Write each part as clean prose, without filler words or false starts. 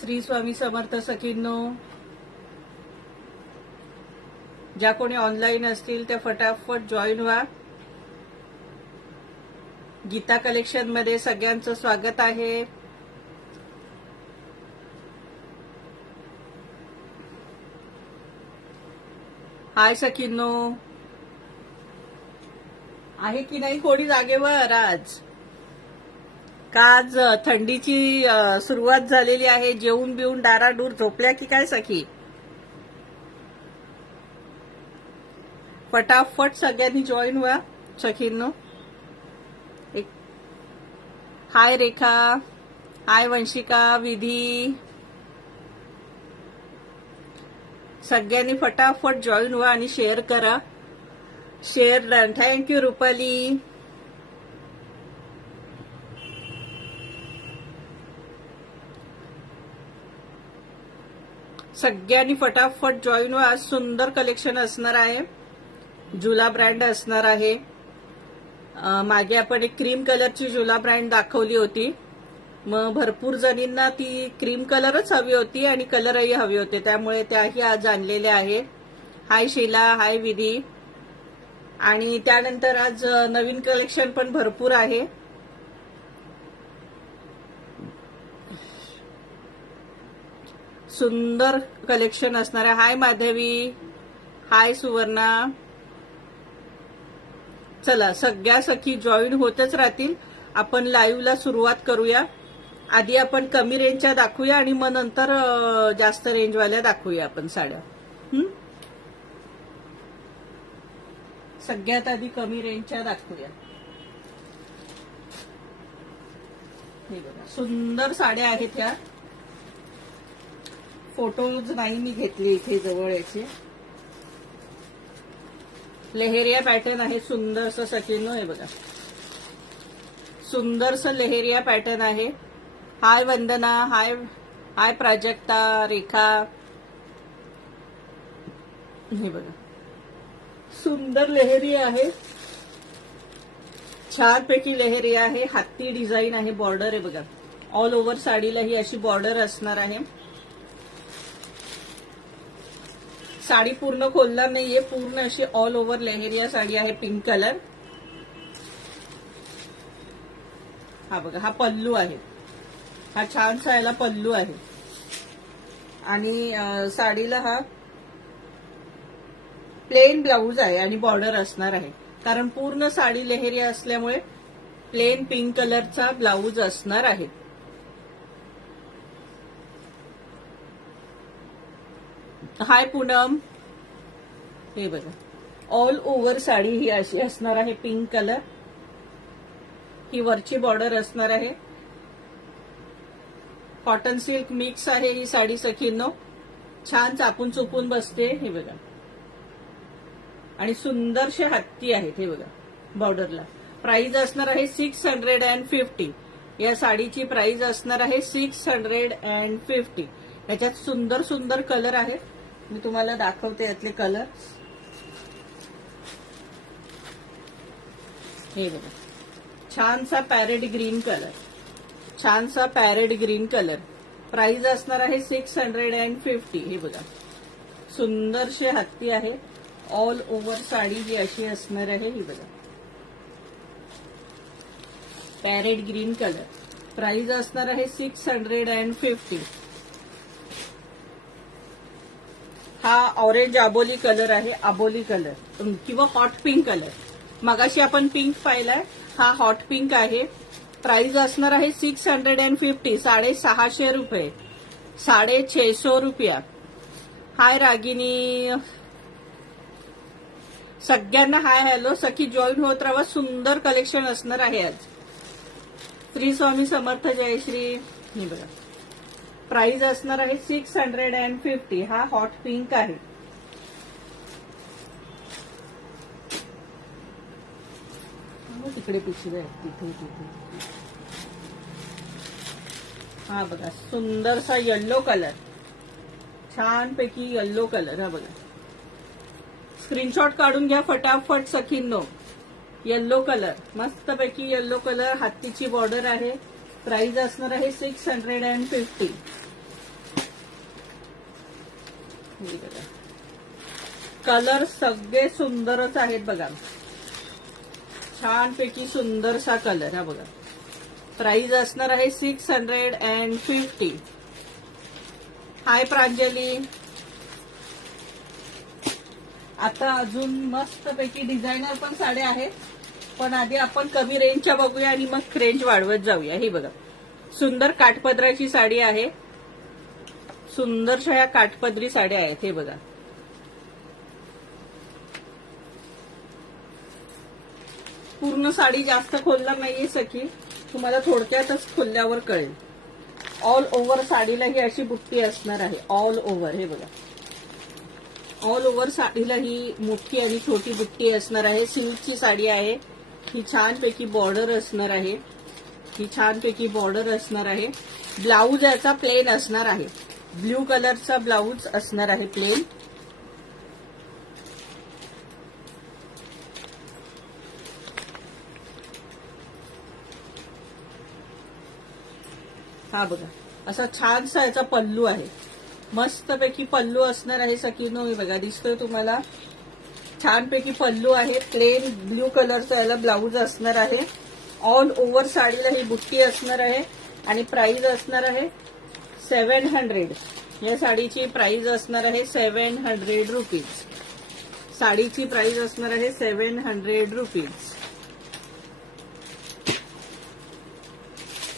श्री स्वामी समर्थ सखींनो, ज्या कोणी ऑनलाईन असतील त्या फटाफट जॉईन व्हा. गीता कलेक्शन मध्ये सगळ्यांचं स्वागत आहे. हाय सखींनो, आहे की नाही कोणी जागेवर आज? का आज थंडीची सुरुवात झालेली आहे? जेवून बिवून डाराडूर झोपल्या की काय सखी? फटाफट सगळ्यांनी जॉईन व्हा सखींनो. एक हाय रेखा, हाय वंशिका, विधी, सगळ्यांनी फटाफट जॉईन व्हा आणि शेअर करा. Share done. थँक्यू रुपाली. सगळ्यांनी फटाफट जॉईन व्हा. आज सुंदर कलेक्शन असणार आहे. झुला ब्रँड असणार आहे. मागे आपण एक क्रीम कलरची झुला ब्रँड दाखवली होती. मग भरपूर जणींना ती क्रीम कलरच हवी होती आणि कलरही हवे होते, त्यामुळे त्याही आज आणलेल्या आहेत. हाय शीला, हाय विधी. आणि त्यानंतर आज नवीन कलेक्शन पण भरपूर आहे. सुंदर कलेक्शन असणार आहे. हाय माधवी, हाय सुवर्णा. चला, सगळ्या सखी जॉईन होतच राहतील. आपण लाईव्हला सुरुवात करूया. आधी आपण कमी रेंजच्या दाखवूया आणि मग नंतर जास्त रेंजवाल्या दाखवूया आपण साड्या. सगळ्यात आधी कमी रेंजच्या दाखवूया. हे बघा, सुंदर साड्या आहेत ह्या. फोटोज नाही मी घेतले इथे जवळ याचे. लेहेरिया पॅटर्न आहे सुंदरसं सखींनो. हे बघा, सुंदरसं लेहेरिया पॅटर्न आहे. हाय वंदना, हाय हाय प्राजक्ता, रेखा. हे बघा, सुंदर लेहेरी आहे. छानपैकी लेहेरी आहे. हाती डिझाईन आहे. बॉर्डर आहे बघा. ऑल ओव्हर साडीला ही अशी बॉर्डर असणार आहे. साडी पूर्ण खोलणार नाहीये. पूर्ण अशी ऑल ओव्हर लेहेरिया साडी आहे. Pink colour. हा बघा, हा पल्लू आहे. हा छानसा याला पल्लू आहे. आणि साडीला हा प्लेन ब्लाऊज आहे आणि बॉर्डर असणार आहे. कारण पूर्ण साडी लेहेरिया असल्यामुळे प्लेन पिंक कलरचा ब्लाऊज असणार आहे. हाय पूनम. हे बघा, ऑल ओव्हर साडी ही अशी असणार आहे. Pink colour. ही वरची बॉर्डर असणार आहे. कॉटन सिल्क मिक्स आहे ही साडी सखींनो. छान चापून चुपून बसते. हे बघा, आणि सुंदरशे हत्ती आहेत. हे बघा बॉर्डरला. प्राइस असणार आहे 650. या साडीची प्राइस असणार आहे 650. याच्यात सुंदर सुंदर कलर आहेत. मी तुम्हाला दाखवते यातले कलर. हे बघा, छानसा पॅरेट ग्रीन कलर. छानसा पॅरेट ग्रीन कलर. प्राइस असणार आहे 650. हे बघा, सुंदरशे हत्ती आहे. ऑल ओव्हर साडी ही अशी असणार आहे. ही बघा, पॅरेट ग्रीन कलर. प्राइस असणार आहे 650. हा ऑरेंज आबोली कलर आहे. आबोली कलर किंवा हॉट पिंक कलर. मगाशी आपण पिंक पाहिलाय. हा हॉट पिंक आहे. प्राइस असणार आहे 650. 650 रुपये. 650 रुपया. हाय रागिनी. सगळ्यांना हाय हॅलो. सखी जॉईन होत राहा. सुंदर कलेक्शन असणार आहे आज. श्री स्वामी समर्थ, जयश्री. हे बघा, प्राइस असणार आहे 650. हा हॉट पिंक आहे. तिकडे पिशवी आहे. तिथे. हा बघा, सुंदरसा येल्लो कलर. छानपैकी येल्लो कलर. हा बघा, स्क्रीनशॉट काढून घ्या फटाफट सखींनो. येल्लो कलर, मस्तपैकी येल्लो कलर. हत्तीची बॉर्डर आहे. प्राइस असणार आहे 650. हे बघा, कलर सगळे सुंदरच आहेत बघा, छानपैकी सुंदरसा कलर. हा बघा, प्राइस असणार आहे 650. हाय प्रांजली. आता अजून मस्तपैकी डिझायनर पण साड्या आहेत, पण आधी आपण कमी रेंजच्या बघूया आणि मग रेंज वाढवत जाऊया. ही बघा, सुंदर काठपदराची साडी आहे, सुंदरशा ह्या काठपदरी साड्या आहेत. हे बघा, पूर्ण साडी जास्त खोलणार नाहीये सखी, तुम्हाला थोडक्यातच खोलल्यावर कळेल. ऑल ओव्हर साडीला ही अशी बुट्टी असणार आहे, ऑल ओव्हर. हे बघा, ऑल ओव्हर साडीला ही मोठी आणि छोटी बुट्टी असणार आहे. सिल्कची साडी आहे ही, छानपैकी बॉर्डर असणार आहे, ही छानपैकी बॉर्डर असणार आहे. ब्लाऊज याचा प्लेन असणार आहे, ब्ल्यू कलरचा ब्लाऊज असणार आहे प्लेन. हा बघा, असा छानसा याचा पल्लू आहे, मस्तपैकी पल्लू असणार आहे सखीनो. हे बघा, दिसतोय तुम्हाला, छानपैकी पल्लू आहे, प्लेन ब्ल्यू कलरचा याला ब्लाऊज असणार आहे. ऑल ओव्हर साडीला ही बुट्टी असणार आहे आणि प्राइस असणार आहे 700. या साडीची प्राइस असणार आहे 700 रुपीज. साडीची प्राइस असणार आहे 700 रुपीज.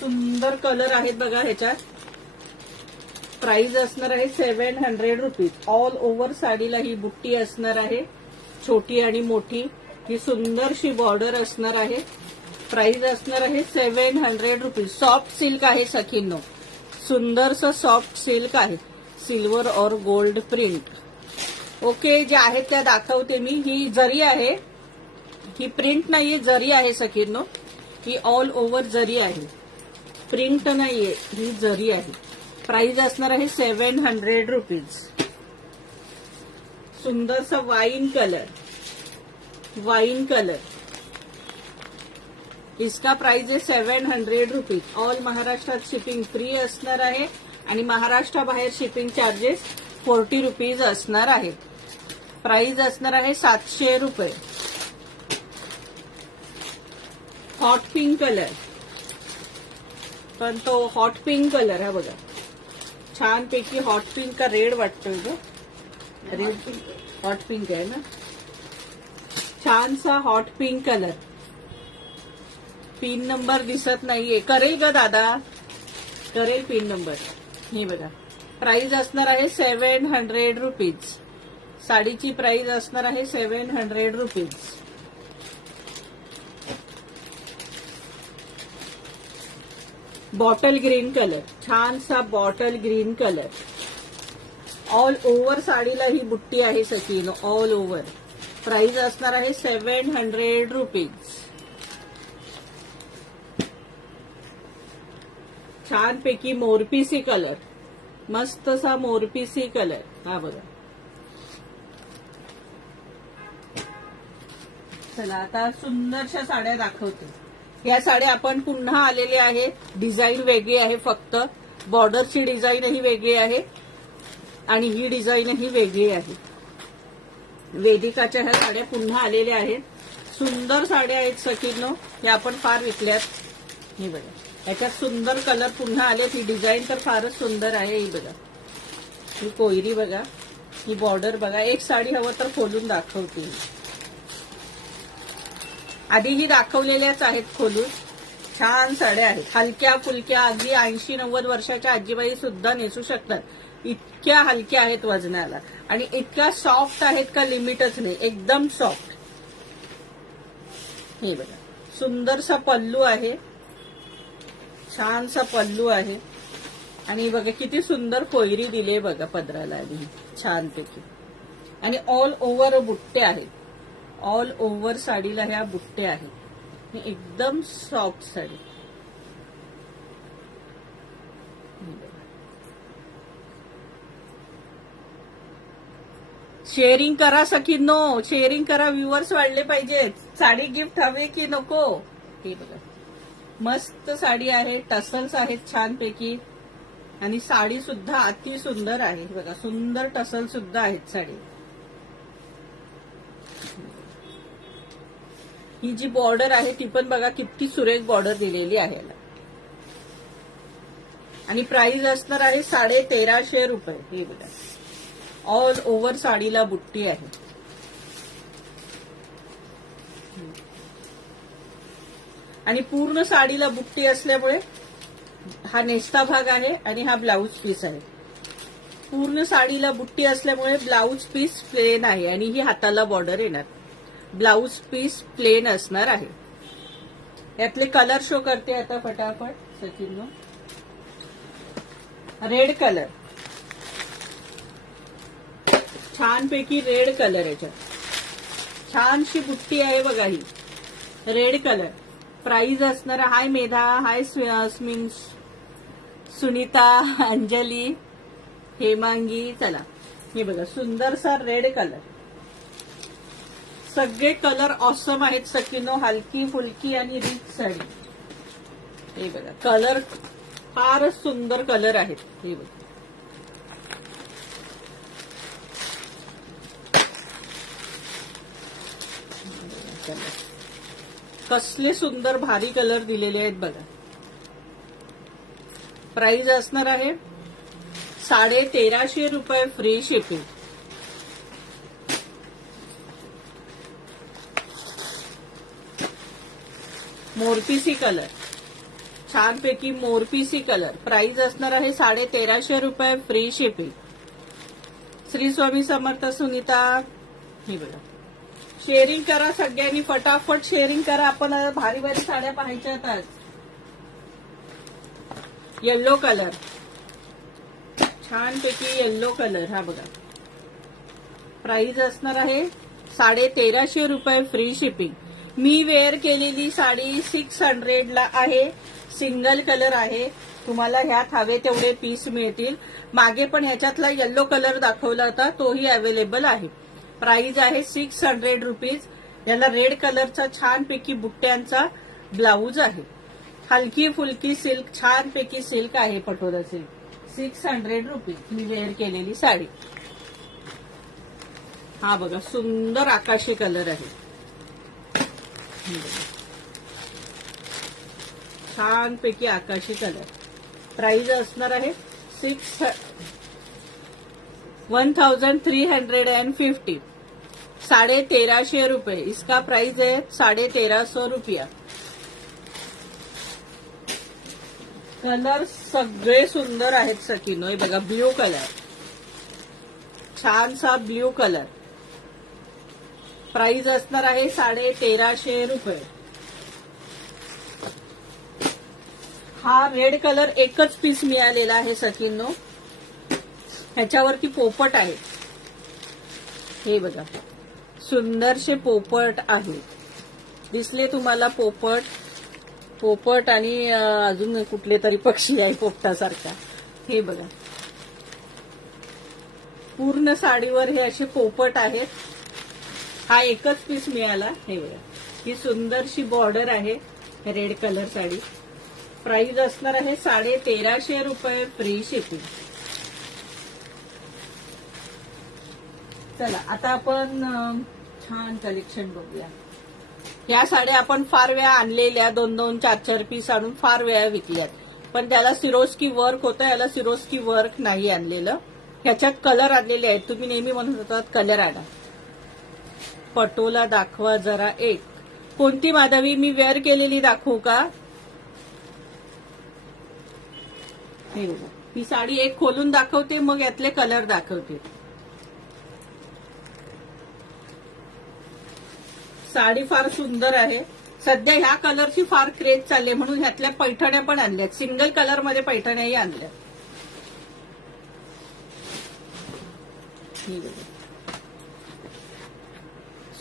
सुंदर कलर आहेत बघा ह्याच्यात. प्राइस असणार आहे 700 रुपीज. ऑल ओव्हर साडीला ही बुट्टी असणार आहे, छोटी आणि मोठी. ही सुंदरशी बॉर्डर असणार आहे. प्राइस असणार आहे 700 रुपीज. सॉफ्ट सिल्क आहे सखींनो, सुंदरसं सॉफ्ट सिल्क आहे, सिल्वर और गोल्ड प्रिंट. ओके, जे आहेत त्या दाखवते मी. ही जरी आहे, ही प्रिंट नाहीये, जरी आहे सखींनो. ही ऑल ओव्हर जरी आहे, प्रिंट नाहीये, ही जरी आहे. प्राइस असणार आहे 700 रुपीज. सुंदरसा वाईन कलर, वाईन कलर. इसका प्राइस आहे 700 रुपीज. ऑल महाराष्ट्रात शिपिंग फ्री असणार आहे आणि महाराष्ट्राबाहेर शिपिंग चार्जेस 40 रुपीज असणार आहे. प्राइस असणार आहे 700 रुपये. हॉट पिंक कलर, पण तो हॉट पिंक कलर हा बघा, छानपैकी हॉट पिंक का रेड वाटतोय ग, रेड पिंक, हॉट पिंक आहे ना, छानसा hot pink colour. Pin number दिसत नाहीये, करेल ग दादा, करेल पिन नंबर. हे बघा, प्राइस असणार आहे 700 रुपीज. साडीची प्राइस असणार आहे 700 रुपीज. बॉटल ग्रीन कलर, छानसा bottle green colour. All over साडीला ही बुट्टी आहे सखीनो, ऑल ओव्हर. प्राइस असणार आहे 700 रुपीज. छानपैकी मोरपीसी कलर, मस्तसा मोरपीसी कलर. हा बघा, चला आता सुंदरशा साड्या दाखवते. या साड्या आपण पुन्हा आलेले आहे, डिझाईन वेगळी आहे, फक्त बॉर्डरची डिझाईनही वेगळी आहे आणि ही डिझाईनही वेगळी आहे. वेदिकाच्या ह्या साड्या पुन्हा आलेल्या आहेत. सुंदर साड्या आहेत सखींनो, या आपण फार विकल्यात. हे बघा, याच्यात सुंदर कलर पुन्हा आलेत. ही डिझाईन तर फारच सुंदर आहे. ही बघा, ही कोयरी बघा, ही बॉर्डर बघा. एक साडी हवं तर खोलून दाखवते. आधीही दाखवलेल्याच आहेत खोलून. छान साड्या आहेत, हलक्या फुलक्या, अगदी 80-90 वर्षाच्या आजीबाई सुद्धा नेसू शकतात. इतक्या हलक्या आहेत वजनाला आणि इतक्या सॉफ्ट आहेत का लिमिटच नाही, एकदम सॉफ्ट. हे बघा, सुंदरसा पल्लू आहे, छानसा पल्लू आहे आणि बघा किती सुंदर कोयरी दिली बघा पदराला आधी, छानपैकी. आणि ऑल ओव्हर बुट्टे आहेत, ऑल ओव्हर साडीला ह्या बुट्टे आहेत. एकदम सॉफ्ट साडी. शेअरिंग करा सखींनो, शेअरिंग करा, व्ह्युअर्स वाढले पाहिजेत. साडी गिफ्ट हवे की नको. हे बघा, मस्त साडी आहे, टसल्स आहेत छानपैकी. आणि साडी सुद्धा अति सुंदर आहे बघा, सुंदर टसल सुद्धा आहेत साडी. ही जी बॉर्डर आहे ती पण बघा किती सुरेख बॉर्डर दिलेली आहे याला. आणि प्राइस असणार आहे 1350 रुपये. हे बघा ऑल ओव्हर साडीला बुट्टी आहे. आणि पूर्ण साडीला बुट्टी असल्यामुळे हा नेस्ता भाग आहे आणि हा ब्लाऊज पीस आहे. पूर्ण साडीला बुट्टी असल्यामुळे ब्लाऊज पीस प्लेन आहे आणि ही हाताला बॉर्डर येणार. ब्लाऊज पीस प्लेन असणार आहे. यातले कलर शो करते आता फटाफट सचिन. रेड कलर, छानपैकी रेड कलर याच्यात. छानशी बुट्टी आहे बघा ही रेड कलर. प्राइस असणार. हाय मेधा, हाय सुनीता, अंजली, हेमांगी. चला हे बघा सुंदरसा रेड कलर. सगळे कलर ऑसम आहेत सकिनो. हलकी फुलकी आणि रिच साडी. हे बघा कलर फारच सुंदर कलर आहेत. हे बघा कसले सुंदर भारी कलर दिलेले आहेत बघा. प्राइस असणार आहे 1350 रुपये फ्री शिपिंग. मोरपीसी कलर, छानपैकी मोरपीसी कलर. प्राइस असणार आहे 1350 रुपये फ्री शिपिंग. श्री स्वामी समर्थ सुनीता. हे बघा शेअरिंग करा सगळ्यांनी, फटाफट शेअरिंग करा. आपण भारी भारी साड्या पाहायच्यात आज. येल्लो कलर, छानपैकी येल्लो कलर. हा बघा प्राइस असणार आहे 1350 रुपये फ्री शिपिंग. मी वेअर केलेली साडी 600 ला आहे. सिंगल कलर आहे. तुम्हाला ह्यात हवे तेवढे पीस मिळतील. मागे पण ह्याच्यातला येल्लो कलर दाखवला होता, तोही अवेलेबल आहे. प्राइस आहे 600 रुपीज. याला रेड कलरचा छानपैकी बुट्ट्यांचा ब्लाऊज आहे. हलकी फुलकी सिल्क, छानपैकी सिल्क आहे, पटोला सिल्क. 600 रुपीज मी वेअर केलेली साडी. हा बघा सुंदर आकाशी कलर आहे. छानपैकी आकाशी कलर. प्राइस असणार आहे 1350. 1350 रुपये. इसका प्राइस है 1350 रुपया. कलर सगळे सुंदर आहेत सकिनो. हे बघा ब्ल्यू कलर, छानसा ब्ल्यू कलर. प्राइस असणार आहे 1350 रुपये. हा रेड कलर एकच पीस मिळालेला आहे सकिनो. ह्याच्यावरती पोपट आहे. हे बघा सुंदरसे पोपट आहे. दिसले तुम्हाला पोपट? पोपट आणि अजून कुठले तरी पक्षी आहे पोपटासारखा. हे बघा पूर्ण साडीवर हे असे पोपट आहेत. हा एकच पीस मिळाला. हे बघा ही सुंदरशी बॉर्डर आहे रेड कलर साडी. प्राइस असणार आहे 1350 रुपये फ्री शिपिंग. चला आता आपण छान कलेक्शन बघूया. या साड्या आपण फार वेळा आणलेल्या, 2-2, 4-4 पीस आणून फार वेळा विकल्यात. पण त्याला सिरोस्की वर्क होतं, याला सिरोस्की वर्क नाही आणलेलं. ह्याच्यात कलर आणलेले आहेत. तुम्ही नेहमी म्हणत होतात कलर आणा. पटोला दाखवा जरा एक. कोणती माधवी? मी वेअर केलेली दाखवू का? हे बघा ही साडी एक खोलून दाखवते, मग यातले कलर दाखवते. साडी फार सुंदर आहे. सध्या ह्या कलरची फार क्रेज चालली म्हणून ह्यातल्या पैठण्या पण आणल्यात. सिंगल कलर मध्ये पैठण्याही आणल्या.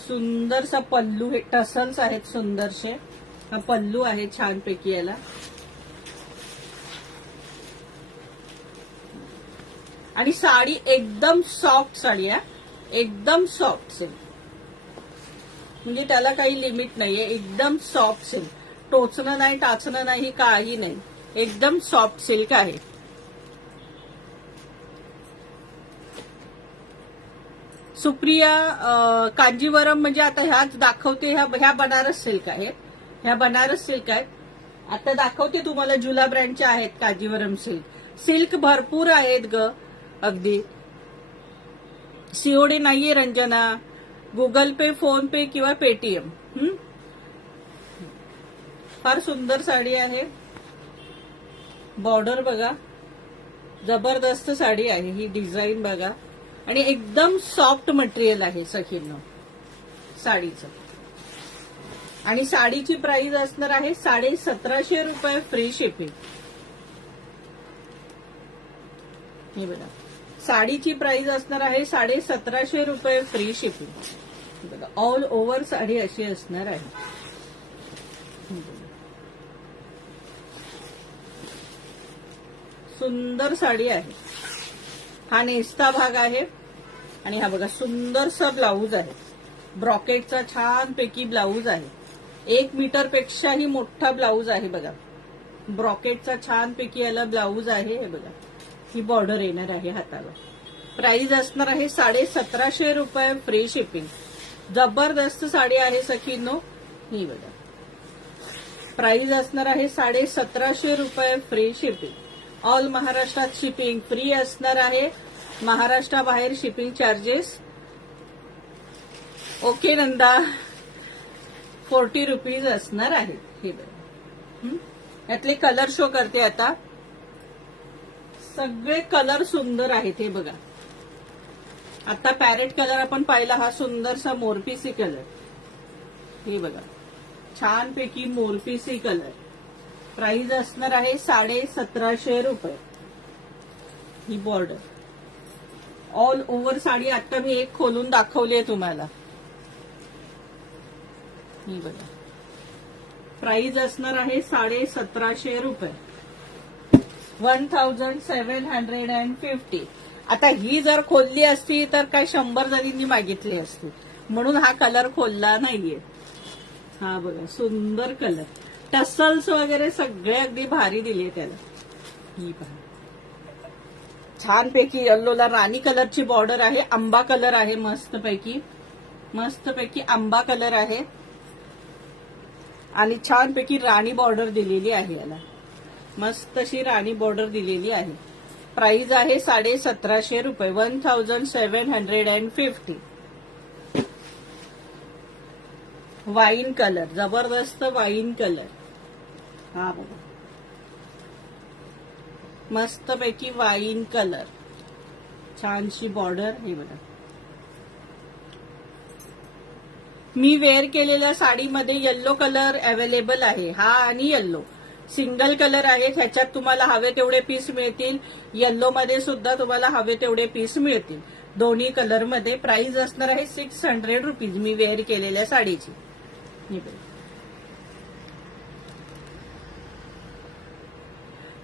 सुंदरसा पल्लू, हे टसल्स आहेत सुंदरसे. हा पल्लू आहे छानपैकी याला. आणि साडी एकदम सॉफ्ट साडी आहे. एकदम सॉफ्ट सिल्क, म्हणजे त्याला काही लिमिट नाहीये. एकदम सॉफ्ट सिल्क. टोचणं नाही, टाचणं नाही, काही नाही. एकदम सॉफ्ट सिल्क आहे. सुप्रिया कांजीवरम म्हणजे आता ह्याच दाखवते, ह्या बनारस सिल्क आहेत, ह्या बनारस सिल्क आहेत. आता दाखवते तुम्हाला जुला ब्रँडच्या आहेत कांजीवरम सिल्क. सिल्क भरपूर आहेत ग, अगदी. सीओडी नाहीये रंजना, गुगल पे, फोन पे किंवा पेटीएम. फार सुंदर साडी आहे. बॉर्डर बघा, जबरदस्त साडी आहे ही. डिझाईन बघा, आणि एकदम सॉफ्ट मटेरियल आहे सखींनो साडीचं. आणि साडीची प्राइस असणार आहे 1750 रुपये फ्री शिपिंग. हे बघा, साडीची प्राइस असणार आहे 1750 रुपये फ्री शिपिंग. बघा, ऑल ओव्हर साडी अशी असणार आहे. सुंदर साडी आहे. हा नेस्ता भाग आहे, आणि हा बघा सुंदरसा ब्लाऊज आहे. ब्रॉकेटचा छान पैकी ब्लाऊज आहे. 1 मीटर पेक्षाही मोठा ब्लाऊज आहे बघा. ब्रॉकेटचा छान पैकी याला ब्लाऊज आहे. हे बघा, ही बॉर्डर येणार आहे हाताला. प्राइस असणार आहे 1750 रुपये फ्री शिपिंग. जबरदस्त साडी आहे सखींनो. ही बघा, प्राइस असणार आहे 1750 रुपये फ्री शिपिंग. ऑल महाराष्ट्रात शिपिंग फ्री असणार आहे. महाराष्ट्राबाहेर shipping charges okay Nanda 40 rupees असणार आहे. हे बघा, यातले कलर शो करते आता. सगळे कलर सुंदर आहेत. हे बघा, आता पॅरेट कलर आपण पाहिला, हा सुंदरसा मोरपिसी कलर. हे बघा, छान पैकी मोरपिसी कलर. प्राइस असणार आहे 1750 रुपये. ही बॉर्डर ऑल ओव्हर साडी. आता मी एक खोलून दाखवली आहे तुम्हाला. ही बघा, प्राइस असणार आहे 1750 रुपये. 1750. आता ही जर खोलली असती तर काय 100 जणींनी मागितली असती, म्हणून हा कलर खोलला नाहीये. हा बघा, सुंदर कलर. टसल्स वगैरे सगळे अगदी भारी दिले त्याला. ही पहा, छानपैकी येल्लोला राणी कलरची बॉर्डर आहे. आंबा कलर आहे, मस्तपैकी आंबा कलर आहे. आणि छानपैकी राणी बॉर्डर दिलेली आहे याला. मस्त अशी राणी बॉर्डर दिलेली आहे. प्राइस आहे 1750 रुपये. 1750. वाईन कलर, जबरदस्त वाईन कलर. हा बघा, मस्तपैकी वाईन कलर, छानशी बॉर्डर. हे बघा, मी वेअर केलेल्या साडीमध्ये येल्लो कलर अवेलेबल आहे. हा आणि येल्लो सिंगल कलर आहे. ह्याच्यात तुम्हाला हवे तेवढे पीस मिळतील. येल्लो मध्ये सुद्धा तुम्हाला हवे तेवढे पीस मिळतील. दोन्ही कलर मध्ये. प्राइस असणार आहे 600 रुपीज मी वेअर केलेल्या साडीची.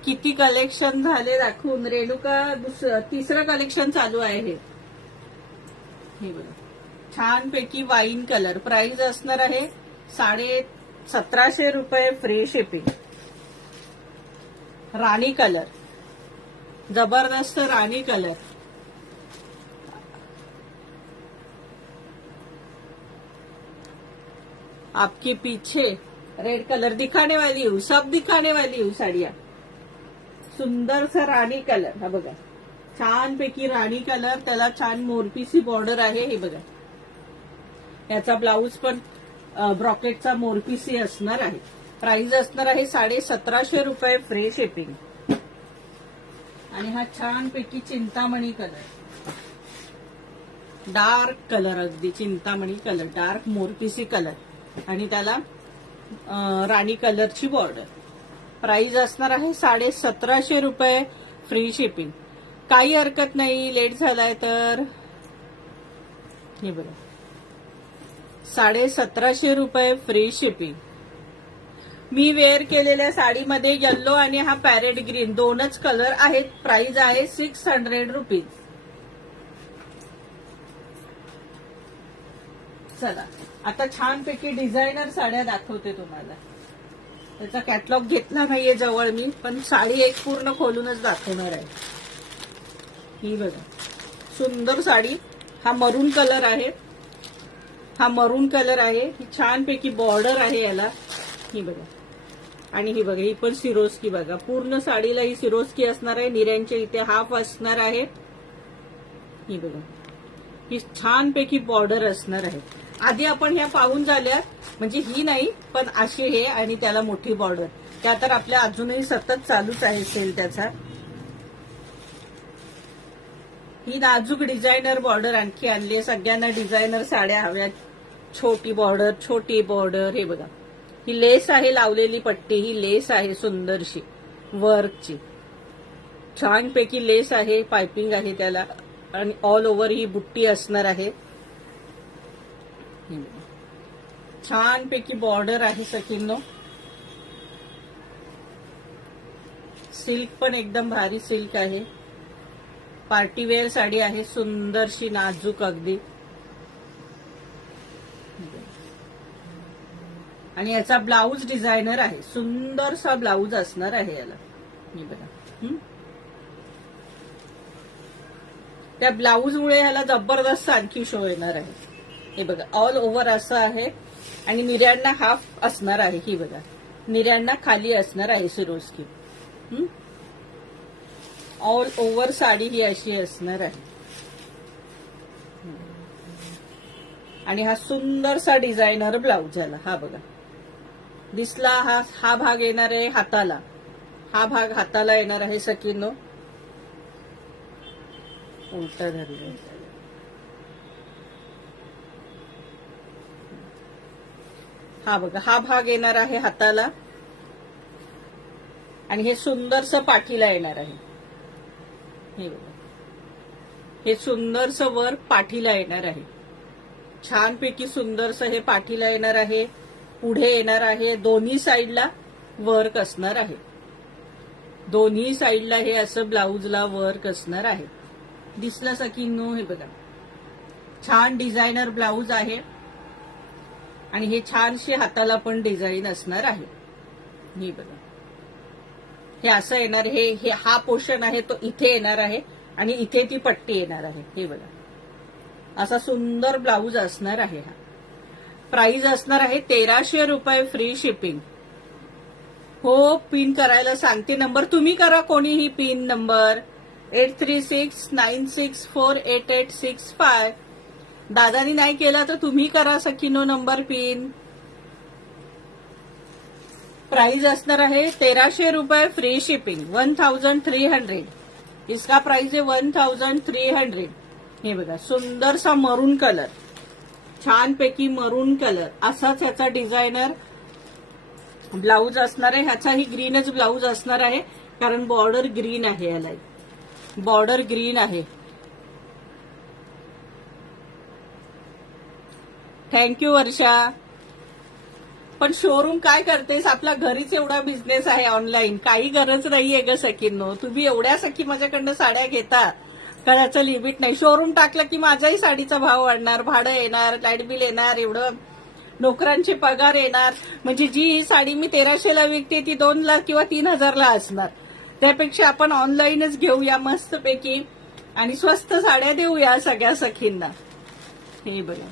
किती कलेक्शन झाले दाखवून. रेणुका, तिसरं कलेक्शन चालू आहे हे. हे बघा, छानपैकी वाईन कलर. प्राइस असणार आहे 1750 रुपये फ्री शिपिंग. राणी कलर, जबरदस्त राणी कलर. आपके पीछे रेड कलर दिखाने वाली हूँ, सब दिखाने वाली हूँ साड़ियाँ. सुंदर सा राणी कलर. हा बघा, छानपैकी राणी कलर. त्याला छान मोरपीसी बॉर्डर आहे. हे बघा, याचा ब्लाऊज पण ब्रॉकेटचा मोरपीसी असणार आहे. प्राइस असणार आहे 1750 रुपये फ्री शिपिंग. आणि हा छानपैकी चिंतामणी कलर, डार्क कलर, अगदी चिंतामणी कलर, डार्क मोरपीसी कलर. आणि त्याला राणी कलरची बॉर्डर. प्राइस असणार आहे 1750 रुपये फ्री शिपिंग. काही हरकत नाही, लेट झालाय तर. हे बघा, 1750 रुपये फ्री शिपिंग. मी वेअर केलेल्या साडीमध्ये येल्लो आणि हा पॅरेट ग्रीन दोनच कलर आहेत. प्राइस आहे 600 रुपीज. चला, आता छानपैकी डिझायनर साड्या दाखवते तुम्हाला. त्याचा कॅटलॉग घेतला नाहीये जवळ मी, पण साडी एक पूर्ण खोलूनच दाखवणार आहे. ही बघा, सुंदर साडी. हा मरून कलर आहे, हा मरून कलर आहे. ही छानपैकी बॉर्डर आहे याला, ही बघा. आणि ही बघा, ही पण सिरोस्की बघा. पूर्ण साडीला ही सिरोस्की असणार आहे. निऱ्यांच्या इथे हाफ असणार आहे. ही बघा, ही छानपैकी बॉर्डर असणार आहे. आधी आपण ह्या पाहून झाल्या, म्हणजे ही नाही पण अशी हे आणि त्याला मोठी बॉर्डर. त्या तर आपल्या अजूनही सतत चालूच आहे सेल त्याचा. ही नाजूक डिझायनर बॉर्डर आणखी आणली. सगळ्यांना डिझायनर साड्या हव्यात. छोटी बॉर्डर, छोटी बॉर्डर. हे बघा, ही लेस आहे, लावलेली पट्टी. ही लेस आहे सुंदरशी वर्कची. छानपैकी लेस आहे, पायपिंग आहे त्याला आणि ऑल ओव्हर ही बुट्टी असणार आहे. छानपैकी बॉर्डर आहे सखींनो. सिल्क पण एकदम भारी सिल्क आहे. पार्टीवेअर साडी आहे, सुंदरशी नाजूक अगदी. आणि याचा ब्लाऊज डिझायनर आहे, सुंदरसा ब्लाऊज असणार आहे याला. हे बघा, त्या ब्लाऊजमुळे ह्याला जबरदस्त आणखी शो येणार आहे. हे बघा, ऑल ओव्हर असं आहे आणि निर्यांना हाफ असणार आहे. ही बघा, निर्यांना खाली असणार आहे सिरोस्की. ऑल ओव्हर साडी ही अशी असणार आहे. आणि हा सुंदरसा डिझायनर ब्लाऊज झाला. हा बघा, दिसला. हा भाग येणार आहे हाताला. हा भाग हाताला येणार आहे सखींनो. उलटा धरलं. हा बघा, हा भाग येणार आहे हाताला आणि हे सुंदरसं पाठीला येणार आहे. हे बघा, हे सुंदरसं वर्क पाठीला येणार आहे. छानपैकी सुंदरसं हे पाठीला येणार आहे. पुढे येणार आहे. दोन्ही साईडला वर्क असणार आहे. दोन्ही साईडला हे असं ब्लाऊजला वर्क असणार आहे. दिसलं सखींनो? हे बघा, छान डिझायनर ब्लाऊज आहे आणि हे छानशी हाताला पण डिझाईन असणार आहे. हे बघा, हे असं येणार. हे हा पोर्शन आहे तो इथे येणार आहे आणि इथे ती पट्टी येणार आहे. हे बघा, असा सुंदर ब्लाऊज असणार आहे हा. प्राइस असणार आहे 1300 रुपये, फ्री शिपिंग. हो, पिन करायला सांगते. नंबर तुम्ही करा, कोणीही पिन. नंबर 8369648865. दादानी नाही केला तर तुम्ही करा सखीनो नंबर पिन. प्राइस असणार आहे 1300 रुपये, फ्री शिपिंग. 1300. इसका प्राइस है 1300. हे बघा, सुंदरसा मरून कलर, छानपैकी मरून कलर. असाच ह्याचा डिझायनर ब्लाऊज असणार आहे. ह्याचाही ग्रीनच ब्लाऊज असणार आहे कारण बॉर्डर ग्रीन आहे. याला बॉर्डर ग्रीन आहे. थँक्यू वर्षा. पण शोरूम काय करतेस? आपला घरीच एवढा बिझनेस आहे ऑनलाईन. काही गरज नाहीये ग सखींनो. तुम्ही एवढ्या सखी माझ्याकडनं साड्या घेता, त्याचं लिमिट नाही. शोरूम टाकलं की माझाही साडीचा भाव वाढणार, भाडं येणार, लाईट बिल येणार, एवढं नोकरांचे पगार येणार. म्हणजे जी ही साडी मी 1300ला विकते ती 2 किंवा 3000ला असणार. त्यापेक्षा आपण ऑनलाईनच घेऊया मस्तपैकी आणि स्वस्त साड्या देऊया सगळ्या सखींना. हे बघा,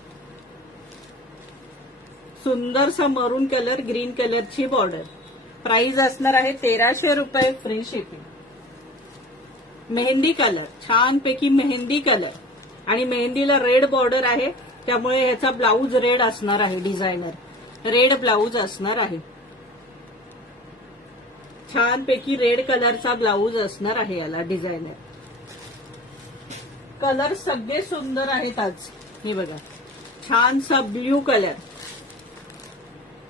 सुंदरसा मरून कलर, ग्रीन कलरची बॉर्डर. प्राइस असणार आहे 1300 रुपये, फ्री शिपिंग. मेहंदी कलर, छानपैकी मेहंदी कलर आणि मेहंदीला रेड बॉर्डर आहे, त्यामुळे ह्याचा ब्लाऊज रेड असणार आहे. डिझायनर रेड ब्लाऊज असणार आहे. छानपैकी रेड कलरचा ब्लाऊज असणार आहे याला डिझायनर. कलर सगळे सुंदर आहेत आज. हे बघा, छानसा ब्ल्यू कलर.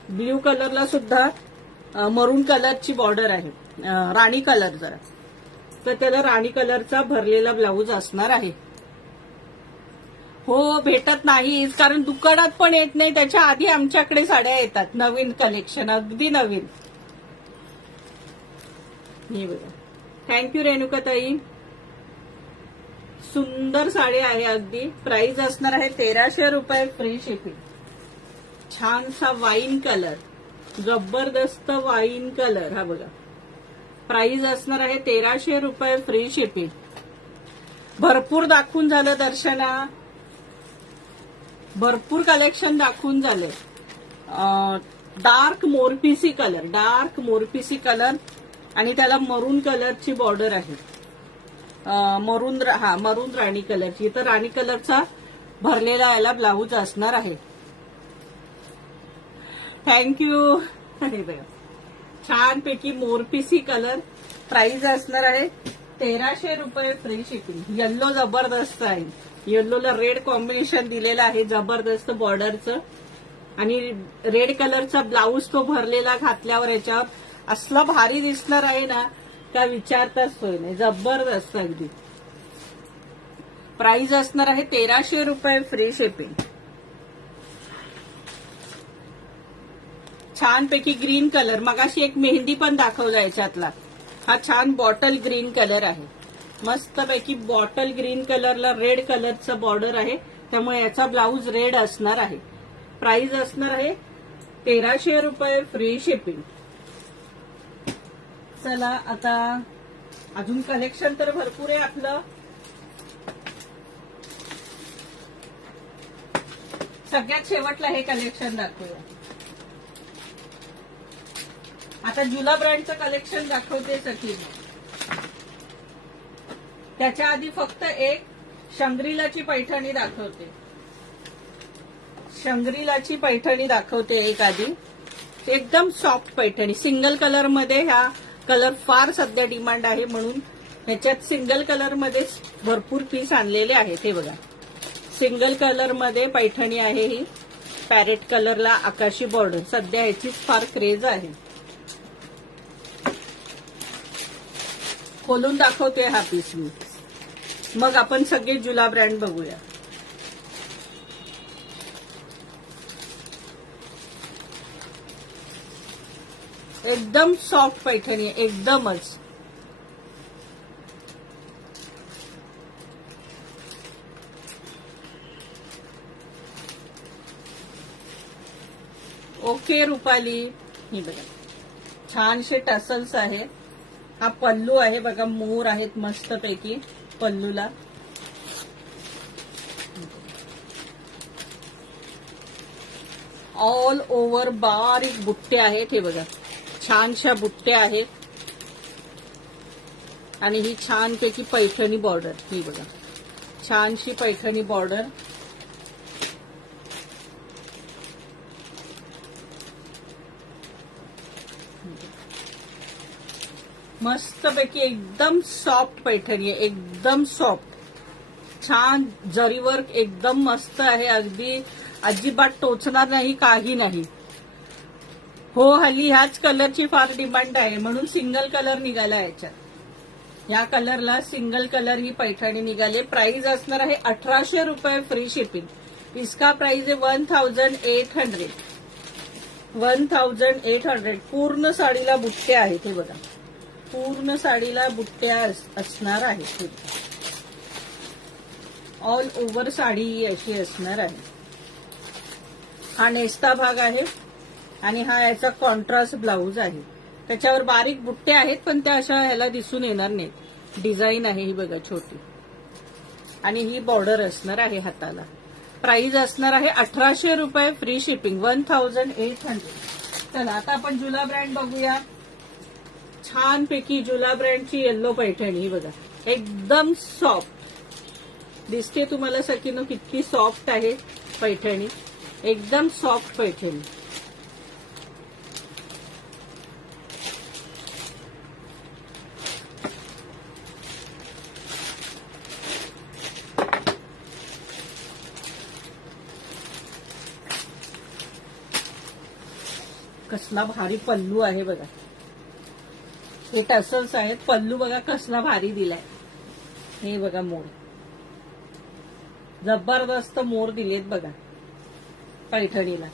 ब्ल्यू कलरला सुद्धा मरून कलरची बॉर्डर आहे. राणी कलर जरा, तर त्याला राणी कलरचा भरलेला ब्लाऊज असणार आहे. हो, भेटत नाही कारण दुकानात पण येत नाही. त्याच्या आधी आमच्याकडे साड्या येतात, नवीन कलेक्शन, अगदी नवीन. हे बघा, थँक्यू रेणुकाताई. सुंदर साडी आहे अगदी. प्राइस असणार आहे 1300 रुपये, फ्री शिपिंग. छानसा वाईन कलर, जबरदस्त वाईन कलर. हा बघा, प्राइस असणार आहे 1300 रुपये, फ्री शिपिंग. भरपूर दाखवून झालं दर्शना. भरपूर कलेक्शन दाखवून झाले. डार्क मोरपीसी कलर आणि त्याला मरून कलरची बॉर्डर आहे. मरून राणी कलरची. तर राणी कलरचा भरलेला याला ब्लाऊज असणार आहे. थँक्यू. छानपैकी मोरपीसी कलर. प्राइस असणार आहे 1300 रुपये फ्री शिपिंग. येल्लो जबरदस्त आहे. येल्लोला रेड कॉम्बिनेशन दिलेलं आहे जबरदस्त बॉर्डरचं आणि रेड कलरचा ब्लाऊज तो भरलेला घातल्यावर याच्यावर असला भारी दिसणार आहे ना का विचारताच सोय नाही. जबरदस्त अगदी. प्राइस असणार आहे 1300 रुपये फ्री शिपिंग. छानपैकी ग्रीन कलर. मगाशी एक मेहंदी पण दाखवला याच्यातला. हा छान बॉटल ग्रीन कलर आहे. मस्तपैकी बॉटल ग्रीन कलरला रेड कलरचं बॉर्डर आहे त्यामुळे याचा ब्लाऊज रेड असणार आहे. प्राइस असणार आहे 1300 रुपये फ्री शिपिंग. चला आता अजून कलेक्शन तर भरपूर आहे आपलं. सगळ्यात शेवटला हे कलेक्शन दाखवूया. आता जुला ब्रँडचं कलेक्शन दाखवते सखी. त्याच्या आधी फक्त एक शंग्रीलाची पैठणी दाखवते. शंग्रीलाची पैठणी दाखवते एक आधी. एकदम सॉफ्ट पैठणी सिंगल कलर मध्ये. हा कलर फार सध्या डिमांड आहे म्हणून ह्याच्यात सिंगल कलर मध्ये भरपूर पीस आणलेले आहेत. हे बघा सिंगल कलर मध्ये पैठणी आहे ही. पॅरेट कलरला आकाशी बॉर्डर. सध्या ह्याचीच फार क्रेज आहे. खोलून दाखवते हा पीस मी. मग आपण सगळे जुला ब्रँड बघूया. एकदम सॉफ्ट पैठणी आहे. एकदमच ओके रुपाली. ही बघा छानशे टसल्स आहे. हा पल्लू आहे बघा. मोर आहेत मस्तपैकी पल्लूला. ऑल ओव्हर बारीक बुट्टे आहेत. हे बघा छानशा बुट्टे आहेत आणि ही छानपैकी पैठणी बॉर्डर. ही बघा छानशी पैठणी बॉर्डर. मस्तपैकी एकदम सॉफ्ट पैठणी आहे. एकदम सॉफ्ट. छान जरीवर्क एकदम मस्त आहे. अगदी अजिबात टोचणार नाही काही नाही. हो हल्ली ह्याच कलरची फार डिमांड आहे म्हणून सिंगल कलर निघाला याच्यात. या कलरला सिंगल कलर ही पैठणी निघाली. प्राइस असणार आहे 1800 रुपये फ्री शिपिंग. इसका प्राइस आहे 1800. 1800. पूर्ण साडीला बुट्टे आहेत. हे बघा पूर्ण साडीला बुट्ट्या असणार आहेत. ऑल ओव्हर साडी अशी असणार आहे. हा नेस्ता भाग आहे आणि हा याचा कॉन्ट्रास्ट ब्लाऊज आहे. त्याच्यावर बारीक बुट्टे आहेत पण त्या अशा ह्याला दिसून येणार नाहीत. डिझाईन आहे ही बघा छोटी आणि ही बॉर्डर असणार आहे हाताला. प्राइस असणार आहे 1800 रुपये फ्री शिपिंग. 1800. चला आता आपण जुला ब्रँड बघूया. छानपैकी जुला ब्रँडची येल्लो पैठणी. ही बघा एकदम सॉफ्ट दिसते तुम्हाला सखीनो. किती सॉफ्ट आहे पैठणी. एकदम सॉफ्ट पैठणी. कसला भारी पल्लू आहे बघा. हे टसल्स आहेत. पल्लू बघा कसला भारी दिलाय. हे बघा मोर. जबरदस्त मोर दिलेत बघा पैठणीला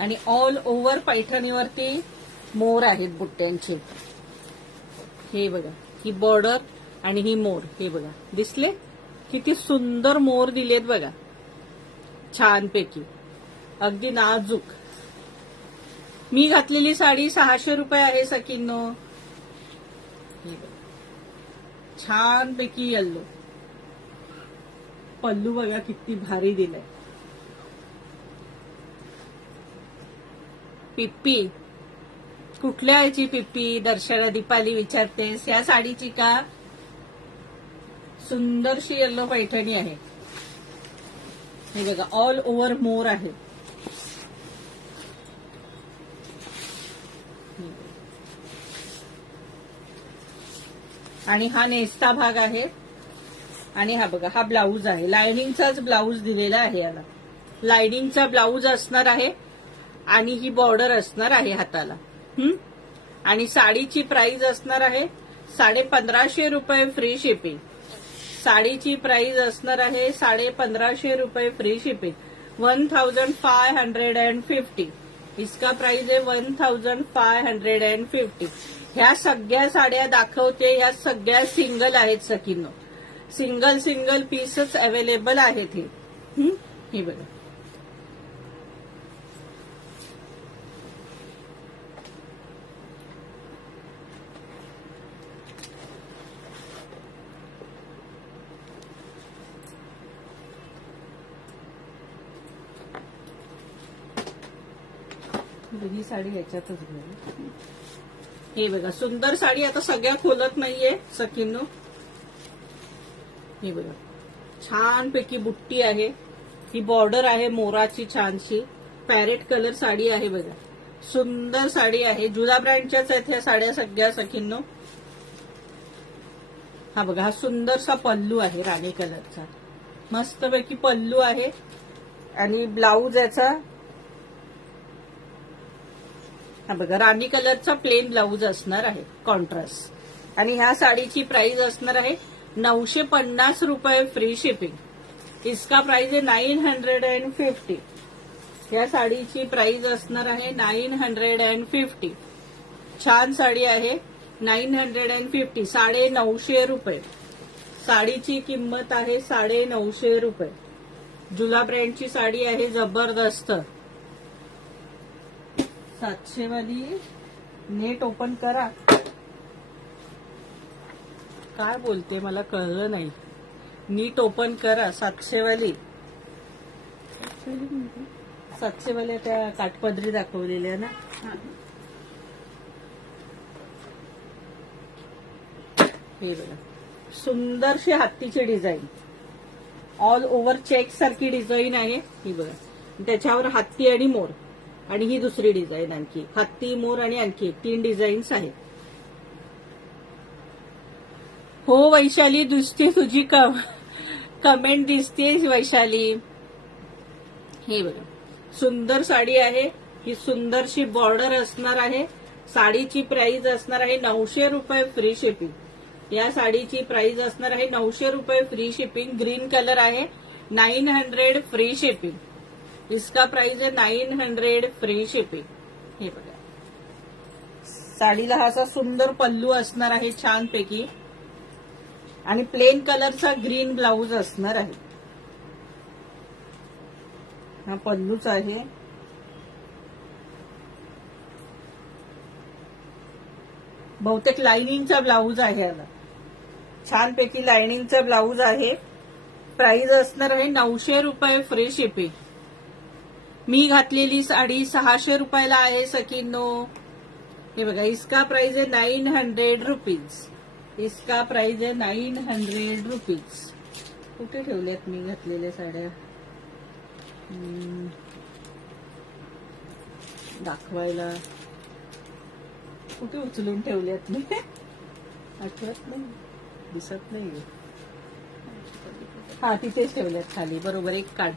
आणि ऑल ओव्हर पैठणीवरती मोर आहेत बुट्ट्यांचे. हे बघा ही बॉर्डर आणि ही मोर. हे बघा दिसले किती सुंदर मोर दिलेत बघा. छानपैकी अगदी नाजूक. मी घातलेली साडी 600 रुपये आहे सखींनो. छानपैकी येल्लो. पल्लू बघा किती भारी दिलाय. पिप्पी कुठल्या याची पिप्पी? दर्शना दीपाली विचारतेस. या साडीची का? सुंदरशी येल्लो पैठणी आहे. हे बघा, ऑल ओव्हर मोर आहे. आणि हा नेस्ता भाग आहे. आणि हा बघा, हा ब्लाऊज आहे. लायनिंगचाच ब्लाऊज दिलेला आहे याला. लायनिंगचा ब्लाऊज असणार आहे आणि ही बॉर्डर असणार आहे हाताला. आणि साडीची प्राइस असणार आहे 1550 रुपये फ्री शिपिंग. साडीची प्राइस असणार आहे 1550 रुपये फ्री शिपिंग. 1550. इसका प्राइस आहे 1550. ह्या सगळ्या साड्या दाखवते, ह्या सगळ्या सिंगल आहेत सखींनो. सिंगल पीसच अवेलेबल आहेत हे बघा. ही साडी याच्यातच घेऊ. हे बघा, सुंदर साडी. आता सगळ्या खोलत नाहीये सखींनो. हे बघा, छानपैकी बुट्टी आहे. ही बॉर्डर आहे मोराची छानशी. पॅरेट कलर साडी आहे बघा. सुंदर साडी आहे. जुला ब्रँडच्याच आहेत ह्या साड्या सगळ्या सखींनो. हा बघा, हा सुंदरसा पल्लू आहे राणी कलरचा. मस्तपैकी पल्लू आहे. आणि ब्लाऊज याचा हा बघा, राणी कलरचा प्लेन ब्लाऊज असणार आहे कॉन्ट्रास्ट. आणि ह्या साडीची प्राइस असणार आहे 950 रुपये फ्री शिपिंग. इसका प्राइस आहे 950. या साडीची प्राइस असणार आहे 950. छान साडी आहे. 950, 950 रुपये. साडीची किंमत आहे 950 रुपये. जुला ब्रँडची साडी आहे जबरदस्त. 700 वाली नेट ओपन करा. काय बोलते मला कळलं नाही. नीट ओपन करा. 700 वाली 700 वाल्या त्या काठपदरी दाखवलेल्या ना. हे बघा, सुंदरशी हत्तीची डिझाईन. ऑल ओव्हर चेक सारखी डिझाईन आहे. ही बघा, त्याच्यावर हत्ती आणि मोर. आणि ही दुसरी डिझाईन आणखी हत्ती मोर आणि आणखी 3 डिझाईन्स आहेत. हो वैशाली, दिसते तुझी कमेंट दिसते वैशाली. हे बघा, सुंदर साडी आहे. ही सुंदरशी बॉर्डर असणार आहे. साडीची प्राइस असणार आहे 900 रुपये फ्री शिपिंग. या साडीची प्राइस असणार आहे 900 रुपये फ्री शिपिंग. ग्रीन कलर आहे. 900 फ्री शिपिंग. इसका प्राइस आहे 900 फ्री शिपिंग. हे बघा, साडीला हा असा सुंदर पल्लू असणार आहे छानपैकी. आणि प्लेन कलरचा ग्रीन ब्लाऊज असणार आहे. हा पल्लूच आहे. बहुतेक लाइनिंगचा ब्लाऊज आहे याला. छानपैकी लाइनिंगचा ब्लाऊज आहे. प्राइस असणार आहे 900 रुपये फ्री शिपिंग. मी घातलेली साडी 600 रुपयाला आहे सखींनो. हे बघा, इसका प्राइस आहे 900 रुपीज. इसका प्राइस आहे 900 रुपीज. कुठे ठेवल्यात मी घातलेल्या साड्या? दाखवायला कुठे उचलून ठेवल्यात मी? आठवत नाही, दिसत नाही. हा, तिथेच ठेवल्यात खाली. बरोबर, एक काढ.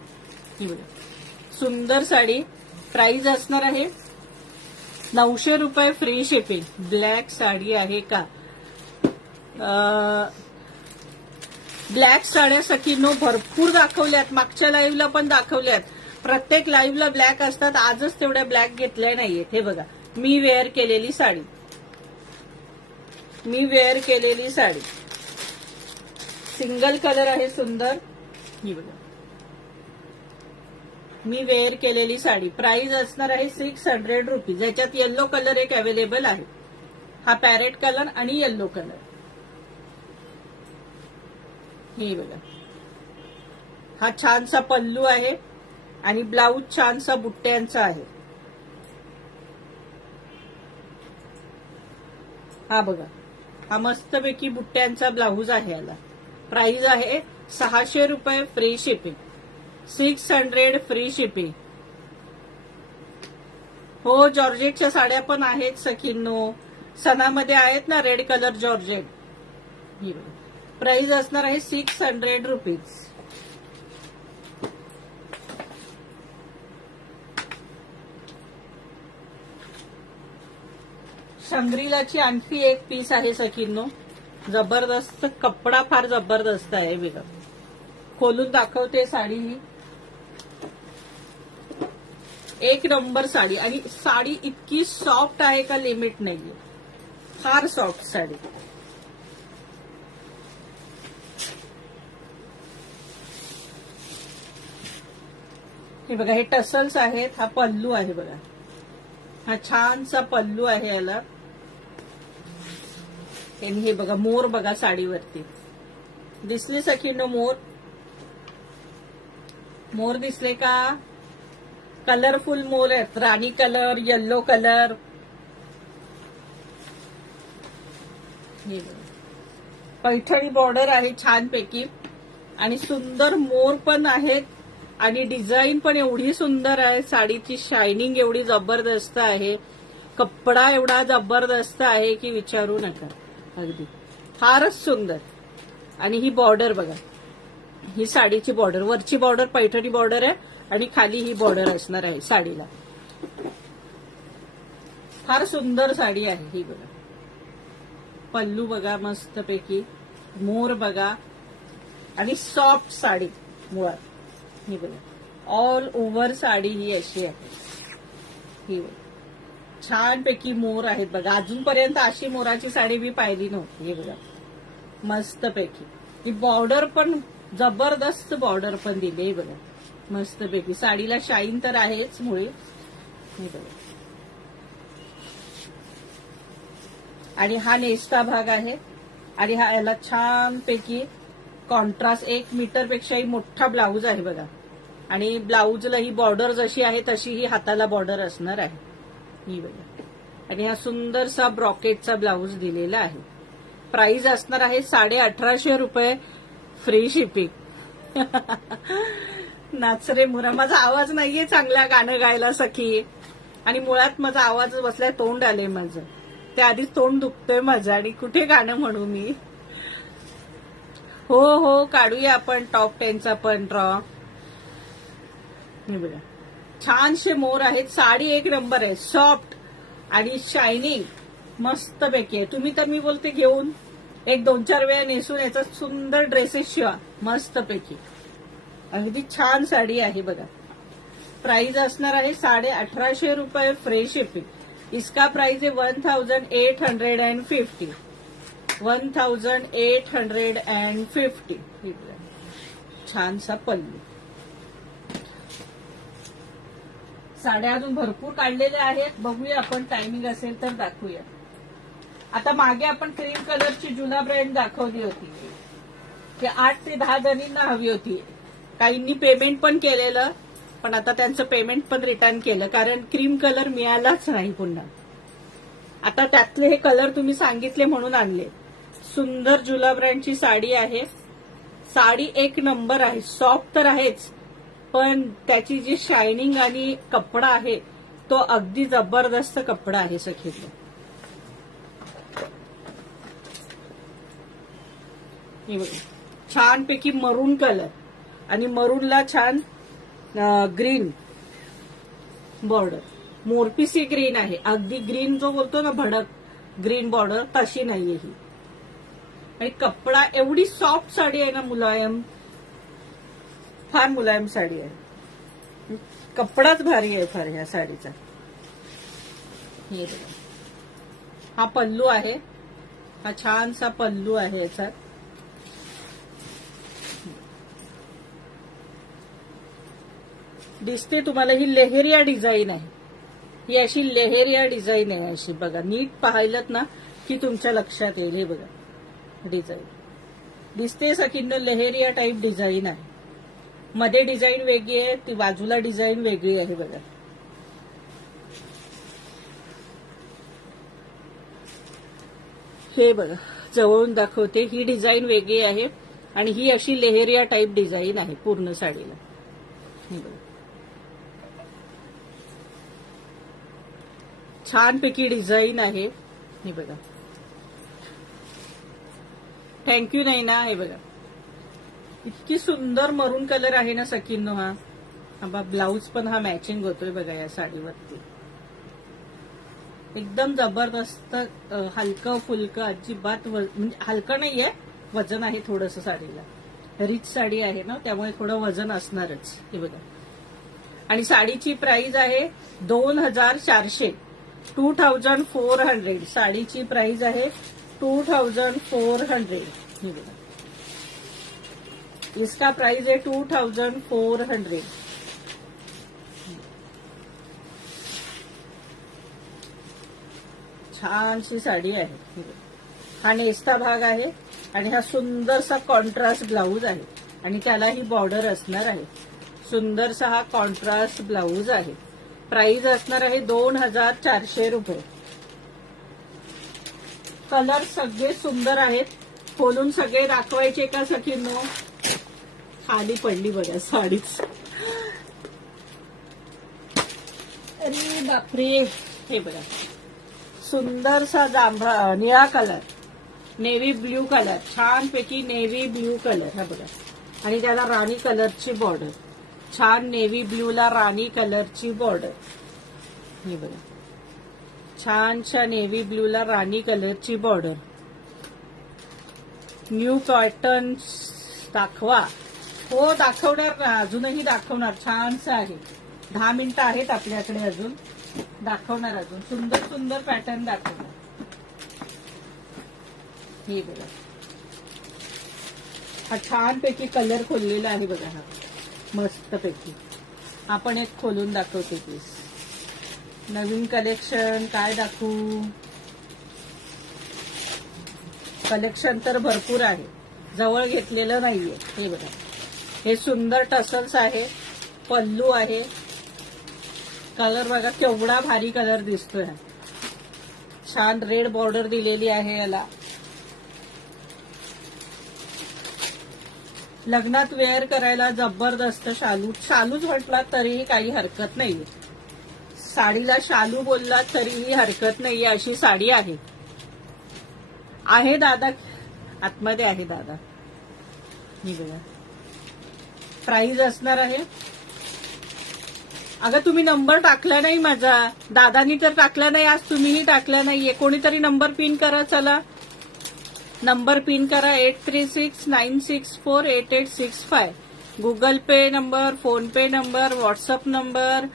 ही बघा, सुंदर साडी. प्राइस असणार आहे 900 रुपये फ्री शिपिंग. ब्लॅक साडी आहे का? ब्लॅक साड्या सखींनो भरपूर दाखवल्यात. मागच्या लाईव्हला पण दाखवल्यात. प्रत्येक लाईव्हला ब्लॅक असतात. आजच तेवढ्या ब्लॅक घेतल्या नाहीयेत. हे बघा, मी वेअर केलेली साडी. सिंगल कलर आहे सुंदर. ही बघा, मी वेअर केलेली साडी. प्राइस असणार आहे 600 रुपीज. याच्यात येल्लो कलर एक अवेलेबल आहे. हा पॅरेट कलर आणि येल्लो कलर. हे बघा, हा छानसा पल्लू आहे आणि ब्लाऊज छानसा बुट्ट्यांचा आहे. हा बघा, हा मस्तपैकी बुट्ट्यांचा ब्लाऊज आहे. याला प्राइस आहे 600 रुपये फ्री शिपिंग. 600 free shipping. हो, जॉर्जेटच्या साड्या पण आहेत सखींनो. सणामध्ये आहेत ना रेड कलर जॉर्जेट. प्राइस असणार आहे 600 रुपीज. शंग्रीलाची आणखी एक पीस आहे सखींनो. जबरदस्त कपडा, फार जबरदस्त आहे. बघा, खोलून दाखवते साडी. ही एक नंबर साडी, आणि साडी इतकी सॉफ्ट आहे का लिमिट नाहीये. फार सॉफ्ट साडी. हे बघा, हे टसल्स आहेत. हा पल्लू आहे बघा. हा छानसा पल्लू आहे याला. हे बघा, मोर बघा साडीवरती. दिसले सखींनो मोर? मोर दिसले का? कलरफुल मोर आहेत. राणी कलर, येल्लो कलर. हे बघा, पैठणी बॉर्डर आहे छानपैकी, आणि सुंदर मोर पण आहेत, आणि डिझाईन पण एवढी सुंदर आहे. साडीची शायनिंग एवढी जबरदस्त आहे. कपडा एवढा जबरदस्त आहे की विचारू नका. अगदी फारच सुंदर. आणि ही बॉर्डर बघा, ही साडीची बॉर्डर. वरची बॉर्डर पैठणी बॉर्डर आहे, आणि खाली ही बॉर्डर असणार आहे साडीला. फार सुंदर साडी आहे ही बघा. पल्लू बघा मस्तपैकी, मोर बघा, आणि सॉफ्ट साडी मुळात. ही बघा, ऑल ओव्हर साडी ही अशी आहे. ही बघा, छानपैकी मोर आहेत बघा. अजूनपर्यंत अशी मोराची साडी मी पाहिली नव्हती. हे बघा, मस्तपैकी. ही बॉर्डर पण जबरदस्त बॉर्डर पण दिली बघा, मस्तपैकी. साडीला शाईन तर आहेच मुळे. हे बघा, आणि हा नेसता भाग आहे, आणि हा याला छानपैकी कॉन्ट्रास्ट 1 मीटर पेक्षाही मोठा ब्लाऊज आहे बघा. आणि ब्लाऊजला ही बॉर्डर जशी आहे तशी ही हाताला बॉर्डर असणार आहे. ही बघा, आणि हा सुंदरसा ब्रॉकेटचा ब्लाऊज दिलेला आहे. प्राइस असणार आहे 1850 रुपये फ्री शिपिंग. नाचरे मुरा. माझा आवाज नाहीये चांगला गाणं गायला सखी, आणि मुळात माझा आवाज बसलाय, तोंड आले माझं. त्या आधीच तोंड दुखतोय माझं, आणि कुठे गाणं म्हणू मी. हो हो, काढूया आपण टॉप 10चा पण ड्रॉ. हे बघा, छानशे मोर आहेत. साडी एक नंबर आहे, सॉफ्ट आणि शायनिंग मस्तपैकी आहे. तुम्ही तर मी बोलते घेऊन एक 2-4 वेळा नेसून याचा सुंदर ड्रेसेस शिवा मस्तपैकी. अगदी छान साडी आहे बघा. प्राइस असणार आहे 1850 रुपये फ्री शिपिंग. इसका प्राइस है 1850. 1850. छानसा पल्लू. साड्या अजून भरपूर काढलेल्या आहेत. बघूया आपण, टायमिंग असेल तर दाखवूया. आता मागे आपण क्रीम कलरची जुना ब्रँड दाखवली होती, की 8 ते 10 जणींना हवी होती. काहींनी पेमेंट पण केलेलं, पण आता त्यांचं पेमेंट पण रिटर्न केलं, कारण क्रीम कलर मिळालाच नाही पुन्हा. आता त्यातले हे कलर तुम्ही सांगितले म्हणून आणले. सुंदर जुला ब्रँडची साडी आहे. साडी एक नंबर आहे. सॉफ्ट तर आहेच, पण त्याची जी शायनिंग आणि कपडा आहे तो अगदी जबरदस्त कपडा आहे सखींनो. छानपैकी मरून कलर, आणि मरूनला छान ग्रीन बॉर्डर. मोरपिसी ग्रीन आहे. अगदी ग्रीन जो बोलतो ना भडक ग्रीन बॉर्डर, तशी नाहीये ही. आणि कपडा एवढी सॉफ्ट साडी आहे ना, मुलायम, फार मुलायम साडी आहे. कपडाच भारी आहे फार ह्या साडीचा. हे बघा, हा पल्लू आहे. हा छानसा पल्लू आहे याचा. दिसते तुम्हाला, ही लेहेरिया डिझाईन आहे. ही अशी लेहेरिया डिझाईन आहे अशी. बघा, नीट पाहिलत ना की तुमच्या लक्षात येईल. हे बघा, डिझाईन दिसते सखींनो, लेहेरिया टाईप डिझाईन आहे. मध्ये डिझाईन वेगळी आहे, ती बाजूला डिझाईन वेगळी आहे बघा. हे बघा जवळून दाखवते, ही डिझाईन वेगळी आहे आणि ही अशी लेहरिया टाईप डिझाईन आहे पूर्ण साडीला. हे बघा छानपैकी डिझाईन आहे. हे बघा थँक्यू नाही ना. हे बघा इतकी सुंदर मरून कलर आहे ना सखींनो. हा ब्लाऊज पण हा मॅचिंग होतोय बघा या साडीवरती. एकदम जबरदस्त हलकं फुलकं, अजिबात म्हणजे हलकं नाहीये, वजन आहे थोडंसं साडीला. रिच साडी आहे ना त्यामुळे थोडं वजन असणारच. हे बघा आणि साडीची प्राइस आहे 2400, 2400. साडीची प्राइस आहे 2400. हे बघा इसका प्राइस है 2400. छानशी साडी आहे. हा नेसता भाग आहे आणि हा सुंदरसा कॉन्ट्रास्ट ब्लाऊज आहे आणि त्याला ही बॉर्डर असणार आहे. सुंदरसा हा कॉन्ट्रास्ट ब्लाऊज आहे. प्राइस असणार आहे 2400 रुपये. कलर सगळे सुंदर आहेत. खोलून सगळे दाखवायचे का सखींनो? खाली पडली बघा साडीच. अरे बापरे. हे बघा सुंदरसा जांभळा निळा कलर, नेव्ही ब्ल्यू कलर, छानपैकी नेव्ही ब्ल्यू कलर. हा बघा आणि त्याला राणी कलरची बॉर्डर. छान नेव्ही ब्ल्यूला राणी कलरची बॉर्डर. हे बघा छानशा नेव्ही ब्ल्यूला राणी कलरची बॉर्डर. न्यू पॅटर्न दाखवा. हो दाखवणार ना, अजूनही दाखवणार. छानसं आहे. 10 मिनिटं आहेत आपल्याकडे अजून. दाखवणार अजून सुंदर सुंदर पॅटर्न दाखवणार. हे बघा हा छानपैकी कलर खोललेला आहे बघा. हा मस्तपैकी. आपण एक खोलून दाखवते प्लीज. नवीन कलेक्शन काय दाखवू? कलेक्शन तर भरपूर आहे, जवळ घेतलेलं नाहीये. हे बघा हे सुंदर टसल्स आहे, पल्लू आहे. कलर बघा केवढा भारी कलर दिसतोय. छान रेड बॉर्डर दिलेली आहे याला. लग्नात वेअर करायला जबरदस्त शालू. शालूच म्हटला तरीही काही हरकत नाहीये. साडीला शालू बोलला तरीही हरकत नाहीये अशी साडी आहे. आहे दादा आतमध्ये आहे दादा. मी बघा प्राइस असणार आहे. अगं तुम्ही नंबर टाकला नाही माझा. दादानी तर टाकला नाही, आज तुम्हीही टाकला नाहीये. कोणीतरी नंबर पिन करा. चला नंबर पिन करा 8369648865. गुगल पे नंबर, फोन पे नंबर, व्हॉट्सअप नंबर,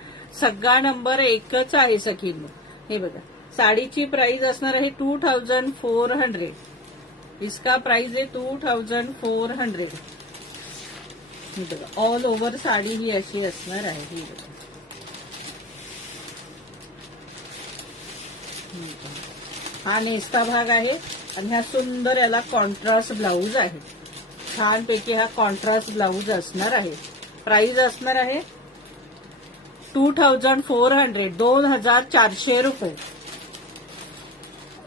सगळा नंबर एकच आहे सखींनो. हे बघा साडीची प्राइस असणार आहे 2400. इसका प्राइस आहे 2400. हे बघा ऑल ओव्हर साडी ही अशी असणार आहे. ही बघा हा नेसता भाग आहे आणि हा सुंदर याला कॉन्ट्रास्ट ब्लाऊज आहे. छानपैकी हा कॉन्ट्रास्ट ब्लाऊज असणार आहे. प्राइस असणार आहे 2400, 2400 रुपये.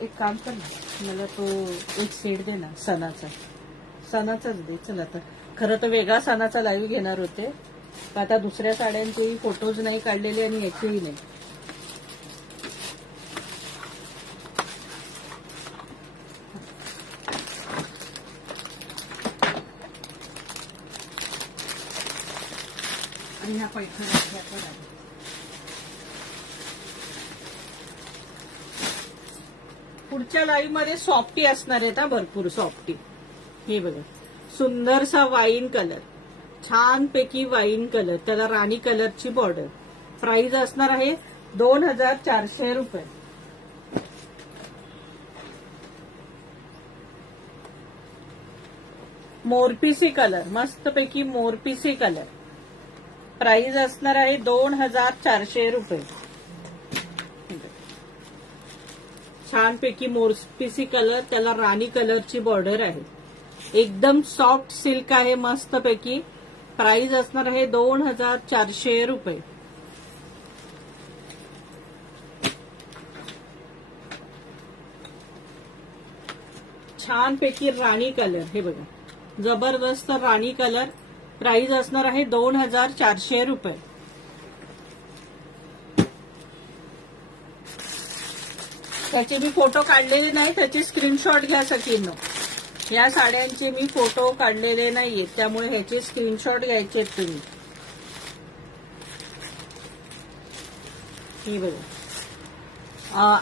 एक काम कर ना, मला तो एक सेट दे ना सणाचाच दे. चला तर खरं तर वेगळा सणाचा लाईव्ह घेणार होते, आता दुसऱ्या साड्यांचेही फोटोज नाही काढलेले आणि याचेही नाही. आणि ह्या पैठण्या पण आहे. पुढच्या लाईव्ह मध्ये सॉफ्टी असणार आहेत हा, भरपूर सॉफ्टी. हे बघा सुंदरसा वाईन कलर, छानपैकी वाईन कलर, त्याला राणी कलरची बॉर्डर. प्राइस असणार आहे 2400 रुपये. मोरपिसी कलर, मस्तपैकी मोरपिसी कलर. प्राइस असणार आहे 2400 रुपये. छानपैकी मोरपिसी कलर, त्याला राणी कलरची बॉर्डर आहे. एकदम सॉफ्ट सिल्क आहे मस्तपैकी. प्राइस असणार आहे 2400 रुपये. छानपैकी राणी कलर, हे बघा जबरदस्त राणी कलर. प्राइस असणार आहे 2400 रुपये. त्याचे मी फोटो काढलेले नाही, त्याचे स्क्रीनशॉट घ्या सगळ्यांनो. या साड्यांचे मी फोटो काढलेले नाहीये, त्यामुळे ह्याचे स्क्रीनशॉट घ्यायचे तुम्ही. हे बघा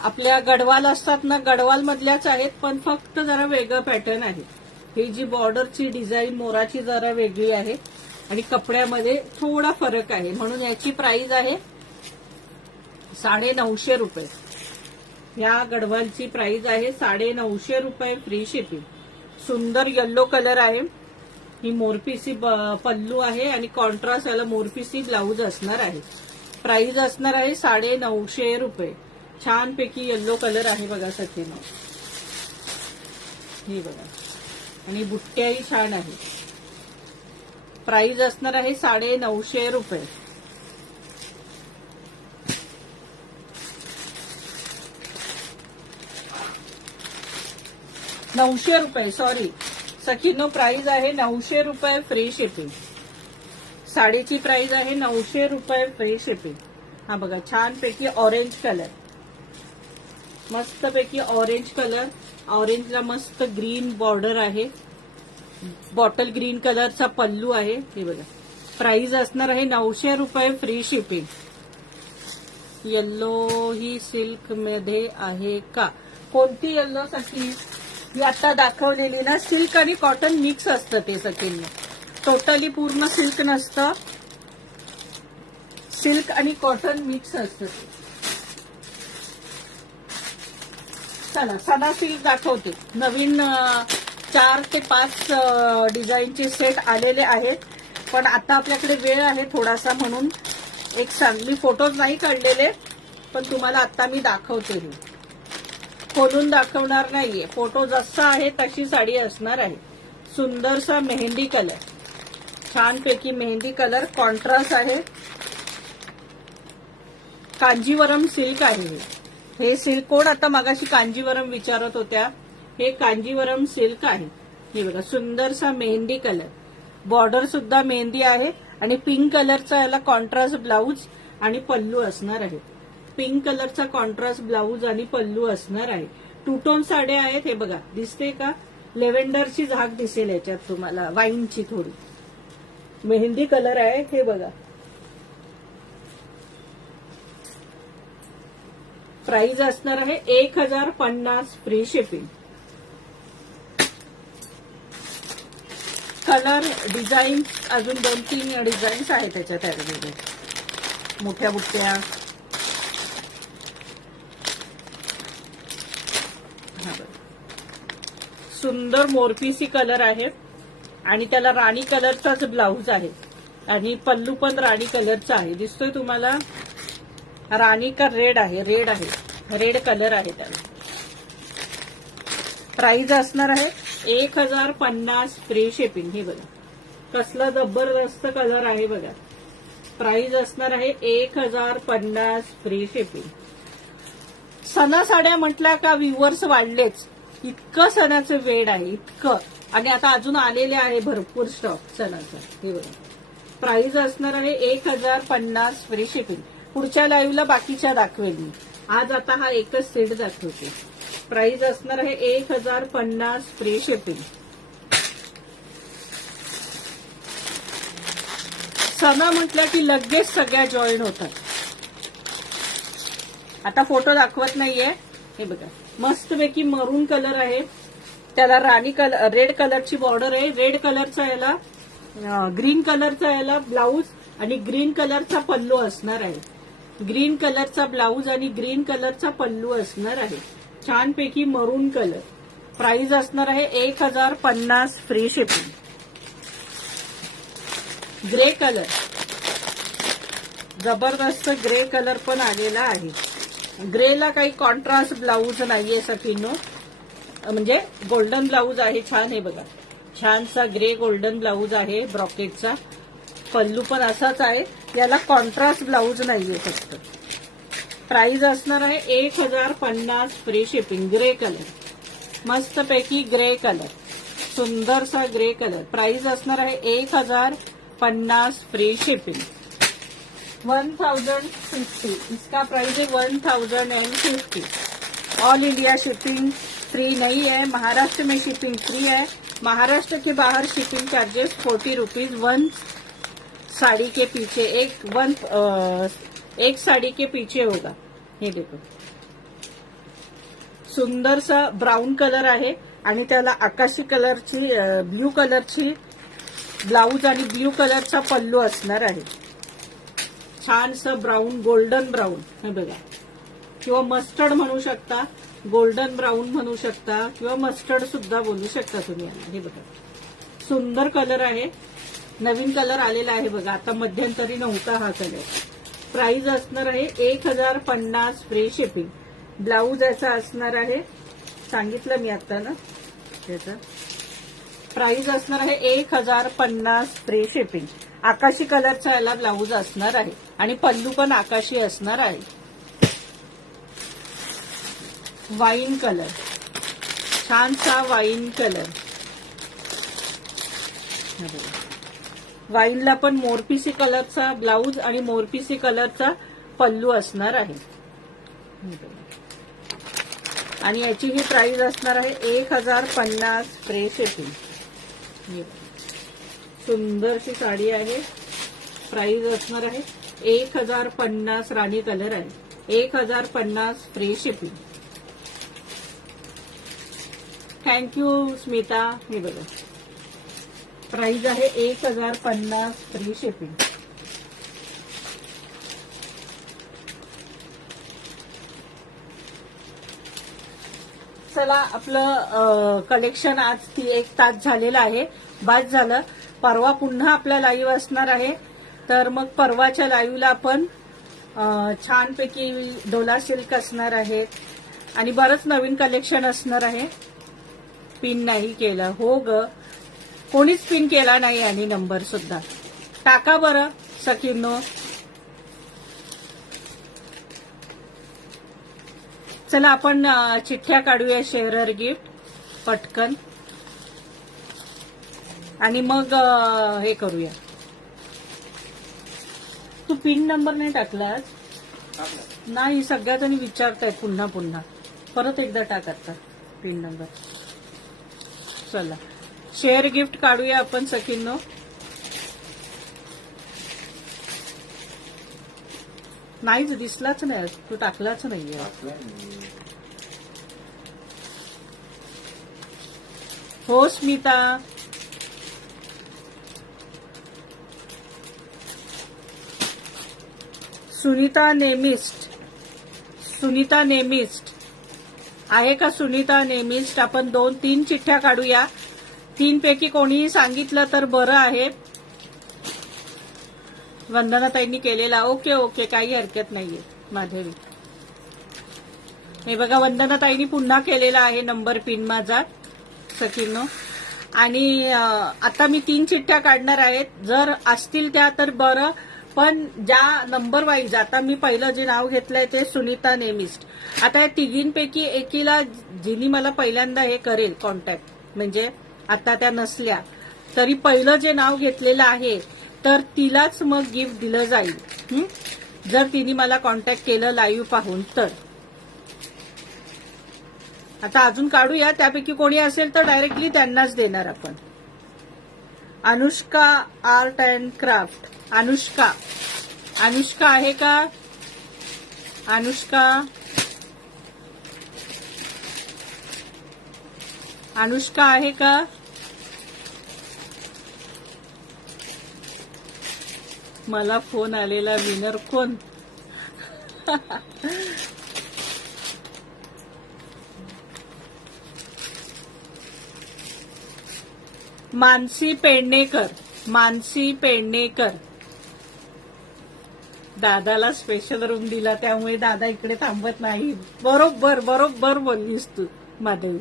आपल्या गडवाल असतात ना, गडवाल मधल्याच आहेत, पण फक्त जरा वेगळं पॅटर्न आहे. ही जी बॉर्डरची डिझाईन मोराची जरा वेगळी आहे आणि कपड्यामध्ये थोडा फरक आहे, म्हणून याची प्राइस आहे 950 रुपये. या गडवालची प्राइस आहे 950 रुपये, फ्री शिपिंग. सुंदर येल्लो कलर आहे. ही मोरपिसी पल्लू आहे आणि कॉन्ट्रास्ट याला मोरपिसी ब्लाऊज असणार आहे. प्राइस असणार आहे 950 रुपये. छानपैकी येल्लो कलर आहे बघा सगळ्यांना. हे बघा आणि बुट्ट्याही छान आहे. प्राइस असणार आहे 950 रुपये. सॉरी सखीनो, प्राइस आहे 900 रुपये, फ्री शिपिंग. साडीची प्राइस आहे 900 रुपये, फ्री शिपिंग. हा बघा छानपैकी ऑरेंज कलर, मस्तपैकी ऑरेंज कलर. ऑरेंजला मस्त ग्रीन बॉर्डर आहे. बॉटल ग्रीन कलरचा पल्लू आहे. हे बघा प्राइस असणार आहे 900 रुपये, फ्री शिपिंग. येल्लो ही सिल्क मध्ये आहे का? कोणती येल्लो सखी? ही आता दाखवलेली ना, सिल्क आणि कॉटन मिक्स असतं ते सखींनी. टोटली पूर्ण सिल्क नसतं, सिल्क आणि कॉटन मिक्स असतं ते. चला सना सिल्क दाखवते. नवीन 4 ते 5 डिझाईनचे सेट आलेले आहेत, पण आता आपल्याकडे वेळ आहे थोडासा, म्हणून एक चांगली फोटोज नाही काढलेले, पण तुम्हाला आता मी दाखवते. हे खोलून दाखवणार नाहीये, फोटो जसा आहे तशी साडी असणार आहे. सुंदरसा मेहंदी कलर, छानपैकी मेहंदी कलर, कॉन्ट्रास्ट आहे. कांजीवरम सिल्क आहे. हे सिल्क कोण आता मगाशी कांजीवरम विचारत होत्या, हे कांजीवरम सिल्क आहे. हे बघा सुंदरसा मेहंदी कलर, बॉर्डर सुद्धा मेहंदी आहे आणि पिंक कलरचा याला कॉन्ट्रास्ट ब्लाऊज आणि पल्लू असणार आहे. पिंक कलरचा कॉन्ट्रास्ट ब्लाऊज आणि पल्लू असणार आहे. 2 टोन साड्या आहेत. हे बघा दिसते का? लेव्हेंडरची झाक दिसेल याच्यात तुम्हाला, वाईनची थोडी. मेहंदी कलर आहे. हे बघा प्राइस असणार आहे 1050, फ्री शिपिंग. कलर डिझाईन अजून 2-3 डिझाईन्स आहेत त्याच्यात ऍड. मोठ्या बुट्ट्या, सुंदर मोरपिसी कलर आहे आणि त्याला राणी कलरचाच ब्लाऊज आहे आणि पल्लू पण राणी कलरचा आहे. दिसतोय तुम्हाला? राणी का रेड आहे? रेड आहे, रेड कलर आहे त्याला. प्राइस असणार आहे 1050, फ्री शिपिंग. हे बघा कसला जबरदस्त कलर आहे बघा. प्राइस असणार आहे 1050, फ्री शिपिंग. सणा साड्या म्हटल्या का व्ह्यूअर्स वाढलेच. इतकं सणाचं वेळ आहे, इतकं. आणि आता अजून आलेले आहे भरपूर स्टॉक सणाचा. हे बघा प्राइस असणार आहे 1050, फ्री शिपिंग. पुढच्या लाईव्हला बाकीच्या दाखवेल मी. आज आता हा एकच सेट दाखवते. प्राइस असणार आहे 1050, फ्री शिपिंग. सणा म्हटलं की लगेच सगळ्या जॉईन होतात. आता फोटो दाखवत नाहीये. हे बघा मस्तपैकी मरून कलर आहे, त्याला राणी कलर, रेड कलरची बॉर्डर आहे. रेड कलरचा याला, ग्रीन कलरचा याला ब्लाऊज आणि ग्रीन कलरचा पल्लू असणार आहे. ग्रीन कलरचा ब्लाऊज आणि ग्रीन कलरचा पल्लू असणार आहे. छानपैकी मरून कलर. प्राइस असणार आहे 1050, फ्री शिपिंग. ग्रे कलर, जबरदस्त ग्रे कलर पण आलेला आहे. ग्रेला काही कॉन्ट्रास्ट ब्लाऊज नाहीये सखींनो, म्हणजे गोल्डन ब्लाऊज आहे. छान. हे बघा छानसा ग्रे गोल्डन ब्लाऊज आहे ब्रॉकेटचा. पल्लू पण असाच आहे, याला कॉन्ट्रास्ट ब्लाऊज नाहीये फक्त. प्राइस असणार आहे 1050, फ्री शिपिंग. Grey colour. मस्तपैकी ग्रे कलर, सुंदरसा ग्रे कलर. प्राइस असणार आहे 1050 फ्री शिपिंग. 1050. इसका प्राइस है 1050. ऑल इंडिया शिपिंग फ्री नहीं है. महाराष्ट्र में शिपिंग फ्री है. महाराष्ट्र के बाहर shipping charges 40 rupees. One sari के पीछे एक साड़ी के पीछे होगा. हे देखो, सुंदर सा ब्राऊन कलर आहे आणि त्याला आकाशी कलरची ब्ल्यू कलरची ब्लाऊज आणि ब्ल्यू कलरचा पल्लू असणार आहे. छानसं ब्राऊन, गोल्डन ब्राऊन. हे बघा, किंवा मस्टर्ड म्हणू शकता, गोल्डन ब्राऊन म्हणू शकता, किंवा मस्टर्ड सुद्धा बोलू शकता तुम्ही. हे बघा, सुंदर कलर आहे. नवीन कलर आलेला आहे बघा, आता मध्यंतरी नव्हता हा कलर. प्राइस असणार आहे 1050 फ्री शिपिंग. ब्लाऊज याचा असणार आहे, सांगितलं मी आता ना त्याचा. प्राइस असणार आहे 1050 फ्री शिपिंग. आकाशी कलरचा याला ब्लाऊज असणार आहे आणि पल्लू पण आकाशी असणार आहे. वाईन कलर, छानसा वाईन कलर. वाईनला पण मोरपिसी कलरचा ब्लाऊज आणि मोरपिसी कलरचा पल्लू असणार आहे. आणि याची ही प्राइस असणार आहे 1050 फ्री शिपिंग. सुंदरशी साडी आहे. प्राइस असणार आहे 1050. राणी कलर आहे. 1050 फ्री शिपिंग. थँक्यू स्मिता. हे बघा, प्राइस आहे 1050 फ्री शिपिंग. चला, आपलं कलेक्शन आज 1 तास झालेलं आहे. बस झालं. परवा पुन्हा आपला लाईव्ह असणार आहे. तर मग परवाच्या लाईव्हला आपण छानपैकी डोला सिल्क असणार आहे आणि बरंच नवीन कलेक्शन असणार आहे. पिन नाही केला. हो ग, कोणीच पिन केला नाही आणि नंबर सुद्धा टाका बरं सखींनो. चला, आपण चिठ्ठ्या काढूया शेअरर गिफ्ट पटकन आणि मग हे करूया. तू पिन नंबर नाही टाकलास? नाही, सगळ्या जणी विचारतायत पुन्हा पुन्हा. परत एकदा टाक आता पिन नंबर. चला, शेअर गिफ्ट काढूया आपण सखींनो. नाहीच दिसलाच नाही, तू टाकलाच नाहीये. हो स्मिता. सुनीता नेमिस्ट. सुनीता नेमिस्ट आहे का? सुनीता नेमिस्ट. आपण 2-3 चिठ्ठ्या काढूया. 3 पैकी कोणीही सांगितलं तर बरं आहे. वंदनाताईंनी केलेला. ओके ओके, काही हरकत नाहीये माधवी. हे बघा, वंदनाताईंनी पुन्हा केलेला आहे नंबर पिन माझा सखींनो. आणि आता मी 3 चिठ्ठ्या काढणार आहेत. जर असतील त्या तर बरं, पण ज्या नंबर वाईज आता मी पहिलं जे नाव घेतलंय ते सुनीता नेमिस्ट. आता या तिघींपैकी एकीला, जिनी मला पहिल्यांदा हे करेल कॉन्टॅक्ट, म्हणजे आता त्या नसल्या तरी पहिलं जे नाव घेतलेलं आहे तर तिलाच मग गिफ्ट दिलं जाईल. जर तिने मला कॉन्टॅक्ट केलं लाईव्ह पाहून तर. आता अजून काढूया. त्यापैकी कोणी असेल तर डायरेक्टली त्यांनाच देणार आपण. Anushka art and craft. Anushka. Anushka आहे का? अनुष्का. अनुष्का आहे का? मला फोन आलेला. विनर कोण? मानसी पेडणेकर. मानसी पेडणेकर. दादाला स्पेशल रूम दिला त्यामुळे दादा इकडे थांबत नाही. बरोबर बरोबर बोललीस तू माधवी.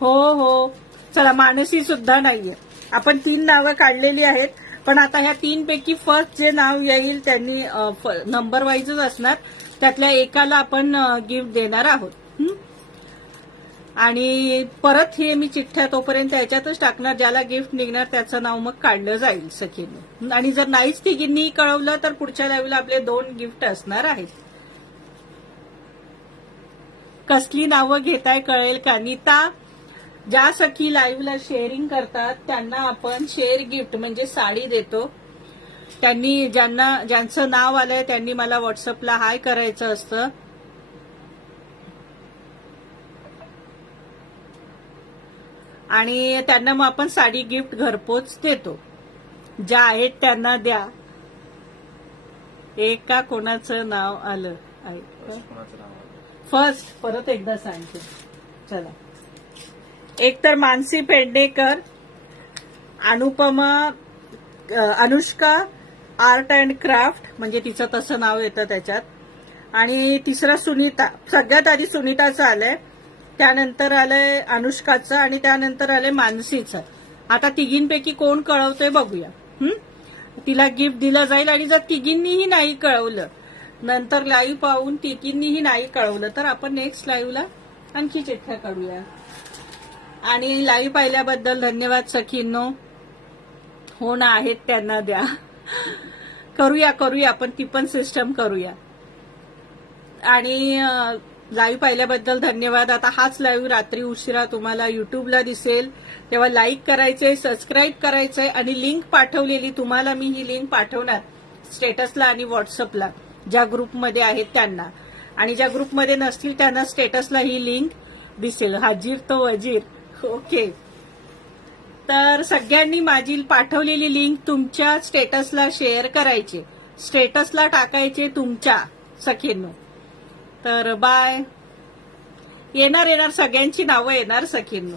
हो हो. चला, मानसी सुद्धा नाहीये. आपण 3 नावं काढलेली आहेत, पण आता ह्या 3 पैकी फर्स्ट जे नाव येईल त्यांनी नंबर वाईजच असणार. त्यातल्या एकाला आपण गिफ्ट देणार आहोत. आणि परत हे मी चिठ्ठ्या तोपर्यंत याच्यातच टाकणार, ज्याला गिफ्ट निघणार त्याचं नाव मग काढलं जाईल सखींनी. आणि जर नाहीच तिघींनी कळवलं तर पुढच्या लाईव्हला आपले 2 गिफ्ट असणार आहेत. कसली नावं घेताय कळेल का? नीता, ज्या सखी लाईव्हला शेअरिंग करतात त्यांना आपण शेअर गिफ्ट म्हणजे साडी देतो. त्यांनी ज्यांचं नाव आलंय त्यांनी मला व्हॉट्सअपला हाय करायचं असतं. आणि त्यांना मग आपण साडी गिफ्ट घरपोच देतो. ज्या आहेत त्यांना द्या. एका कोणाचं नाव आलं फर्स्ट, परत एकदा सांगते. चला, एक तर Mansi Pednekar, Anupama, Anushka art and craft म्हणजे तिचं तसं नाव येतं त्याच्यात. आणि तिसरा सुनीता. सगळ्यात आधी सुनीताचं आलंय, त्यानंतर आलंय अनुष्काचं आणि त्यानंतर आलंय मानसीचं. आता तिघींपैकी कोण कळवतोय बघूया. तिला गिफ्ट दिलं जाईल. आणि जर तिघींनीही नाही कळवलं, नंतर लाईव्ह पाहून तिघींनीही नाही कळवलं, तर आपण नेक्स्ट लाईव्हला आणखी चिठ्ठ्या काढूया. आणि लाईव्ह पाहिल्याबद्दल धन्यवाद सखींनो. हो ना, आहेत त्यांना द्या. करूया आपण ती पण सिस्टम करूया. आणि लाईव्ह पाहिल्याबद्दल धन्यवाद. आता हाच लाईव्ह रात्री उशिरा तुम्हाला युट्यूबला दिसेल, तेव्हा लाईक करायचंय, सबस्क्राईब करायचंय. आणि लिंक पाठवलेली तुम्हाला मी ही लिंक पाठवणार स्टेटसला आणि व्हॉट्सअपला, ज्या ग्रुपमध्ये आहेत त्यांना. आणि ज्या ग्रुपमध्ये नसतील त्यांना स्टेटसला ही लिंक दिसेल. हाजीर तो वजीर. ओके, तर सगळ्यांनी माझी पाठवलेली लिंक तुमच्या स्टेटसला शेअर करायची, स्टेटसला टाकायचे तुमच्या सखींनो. तर बाय. येणार सगळ्यांची नावं येणार सखींनो.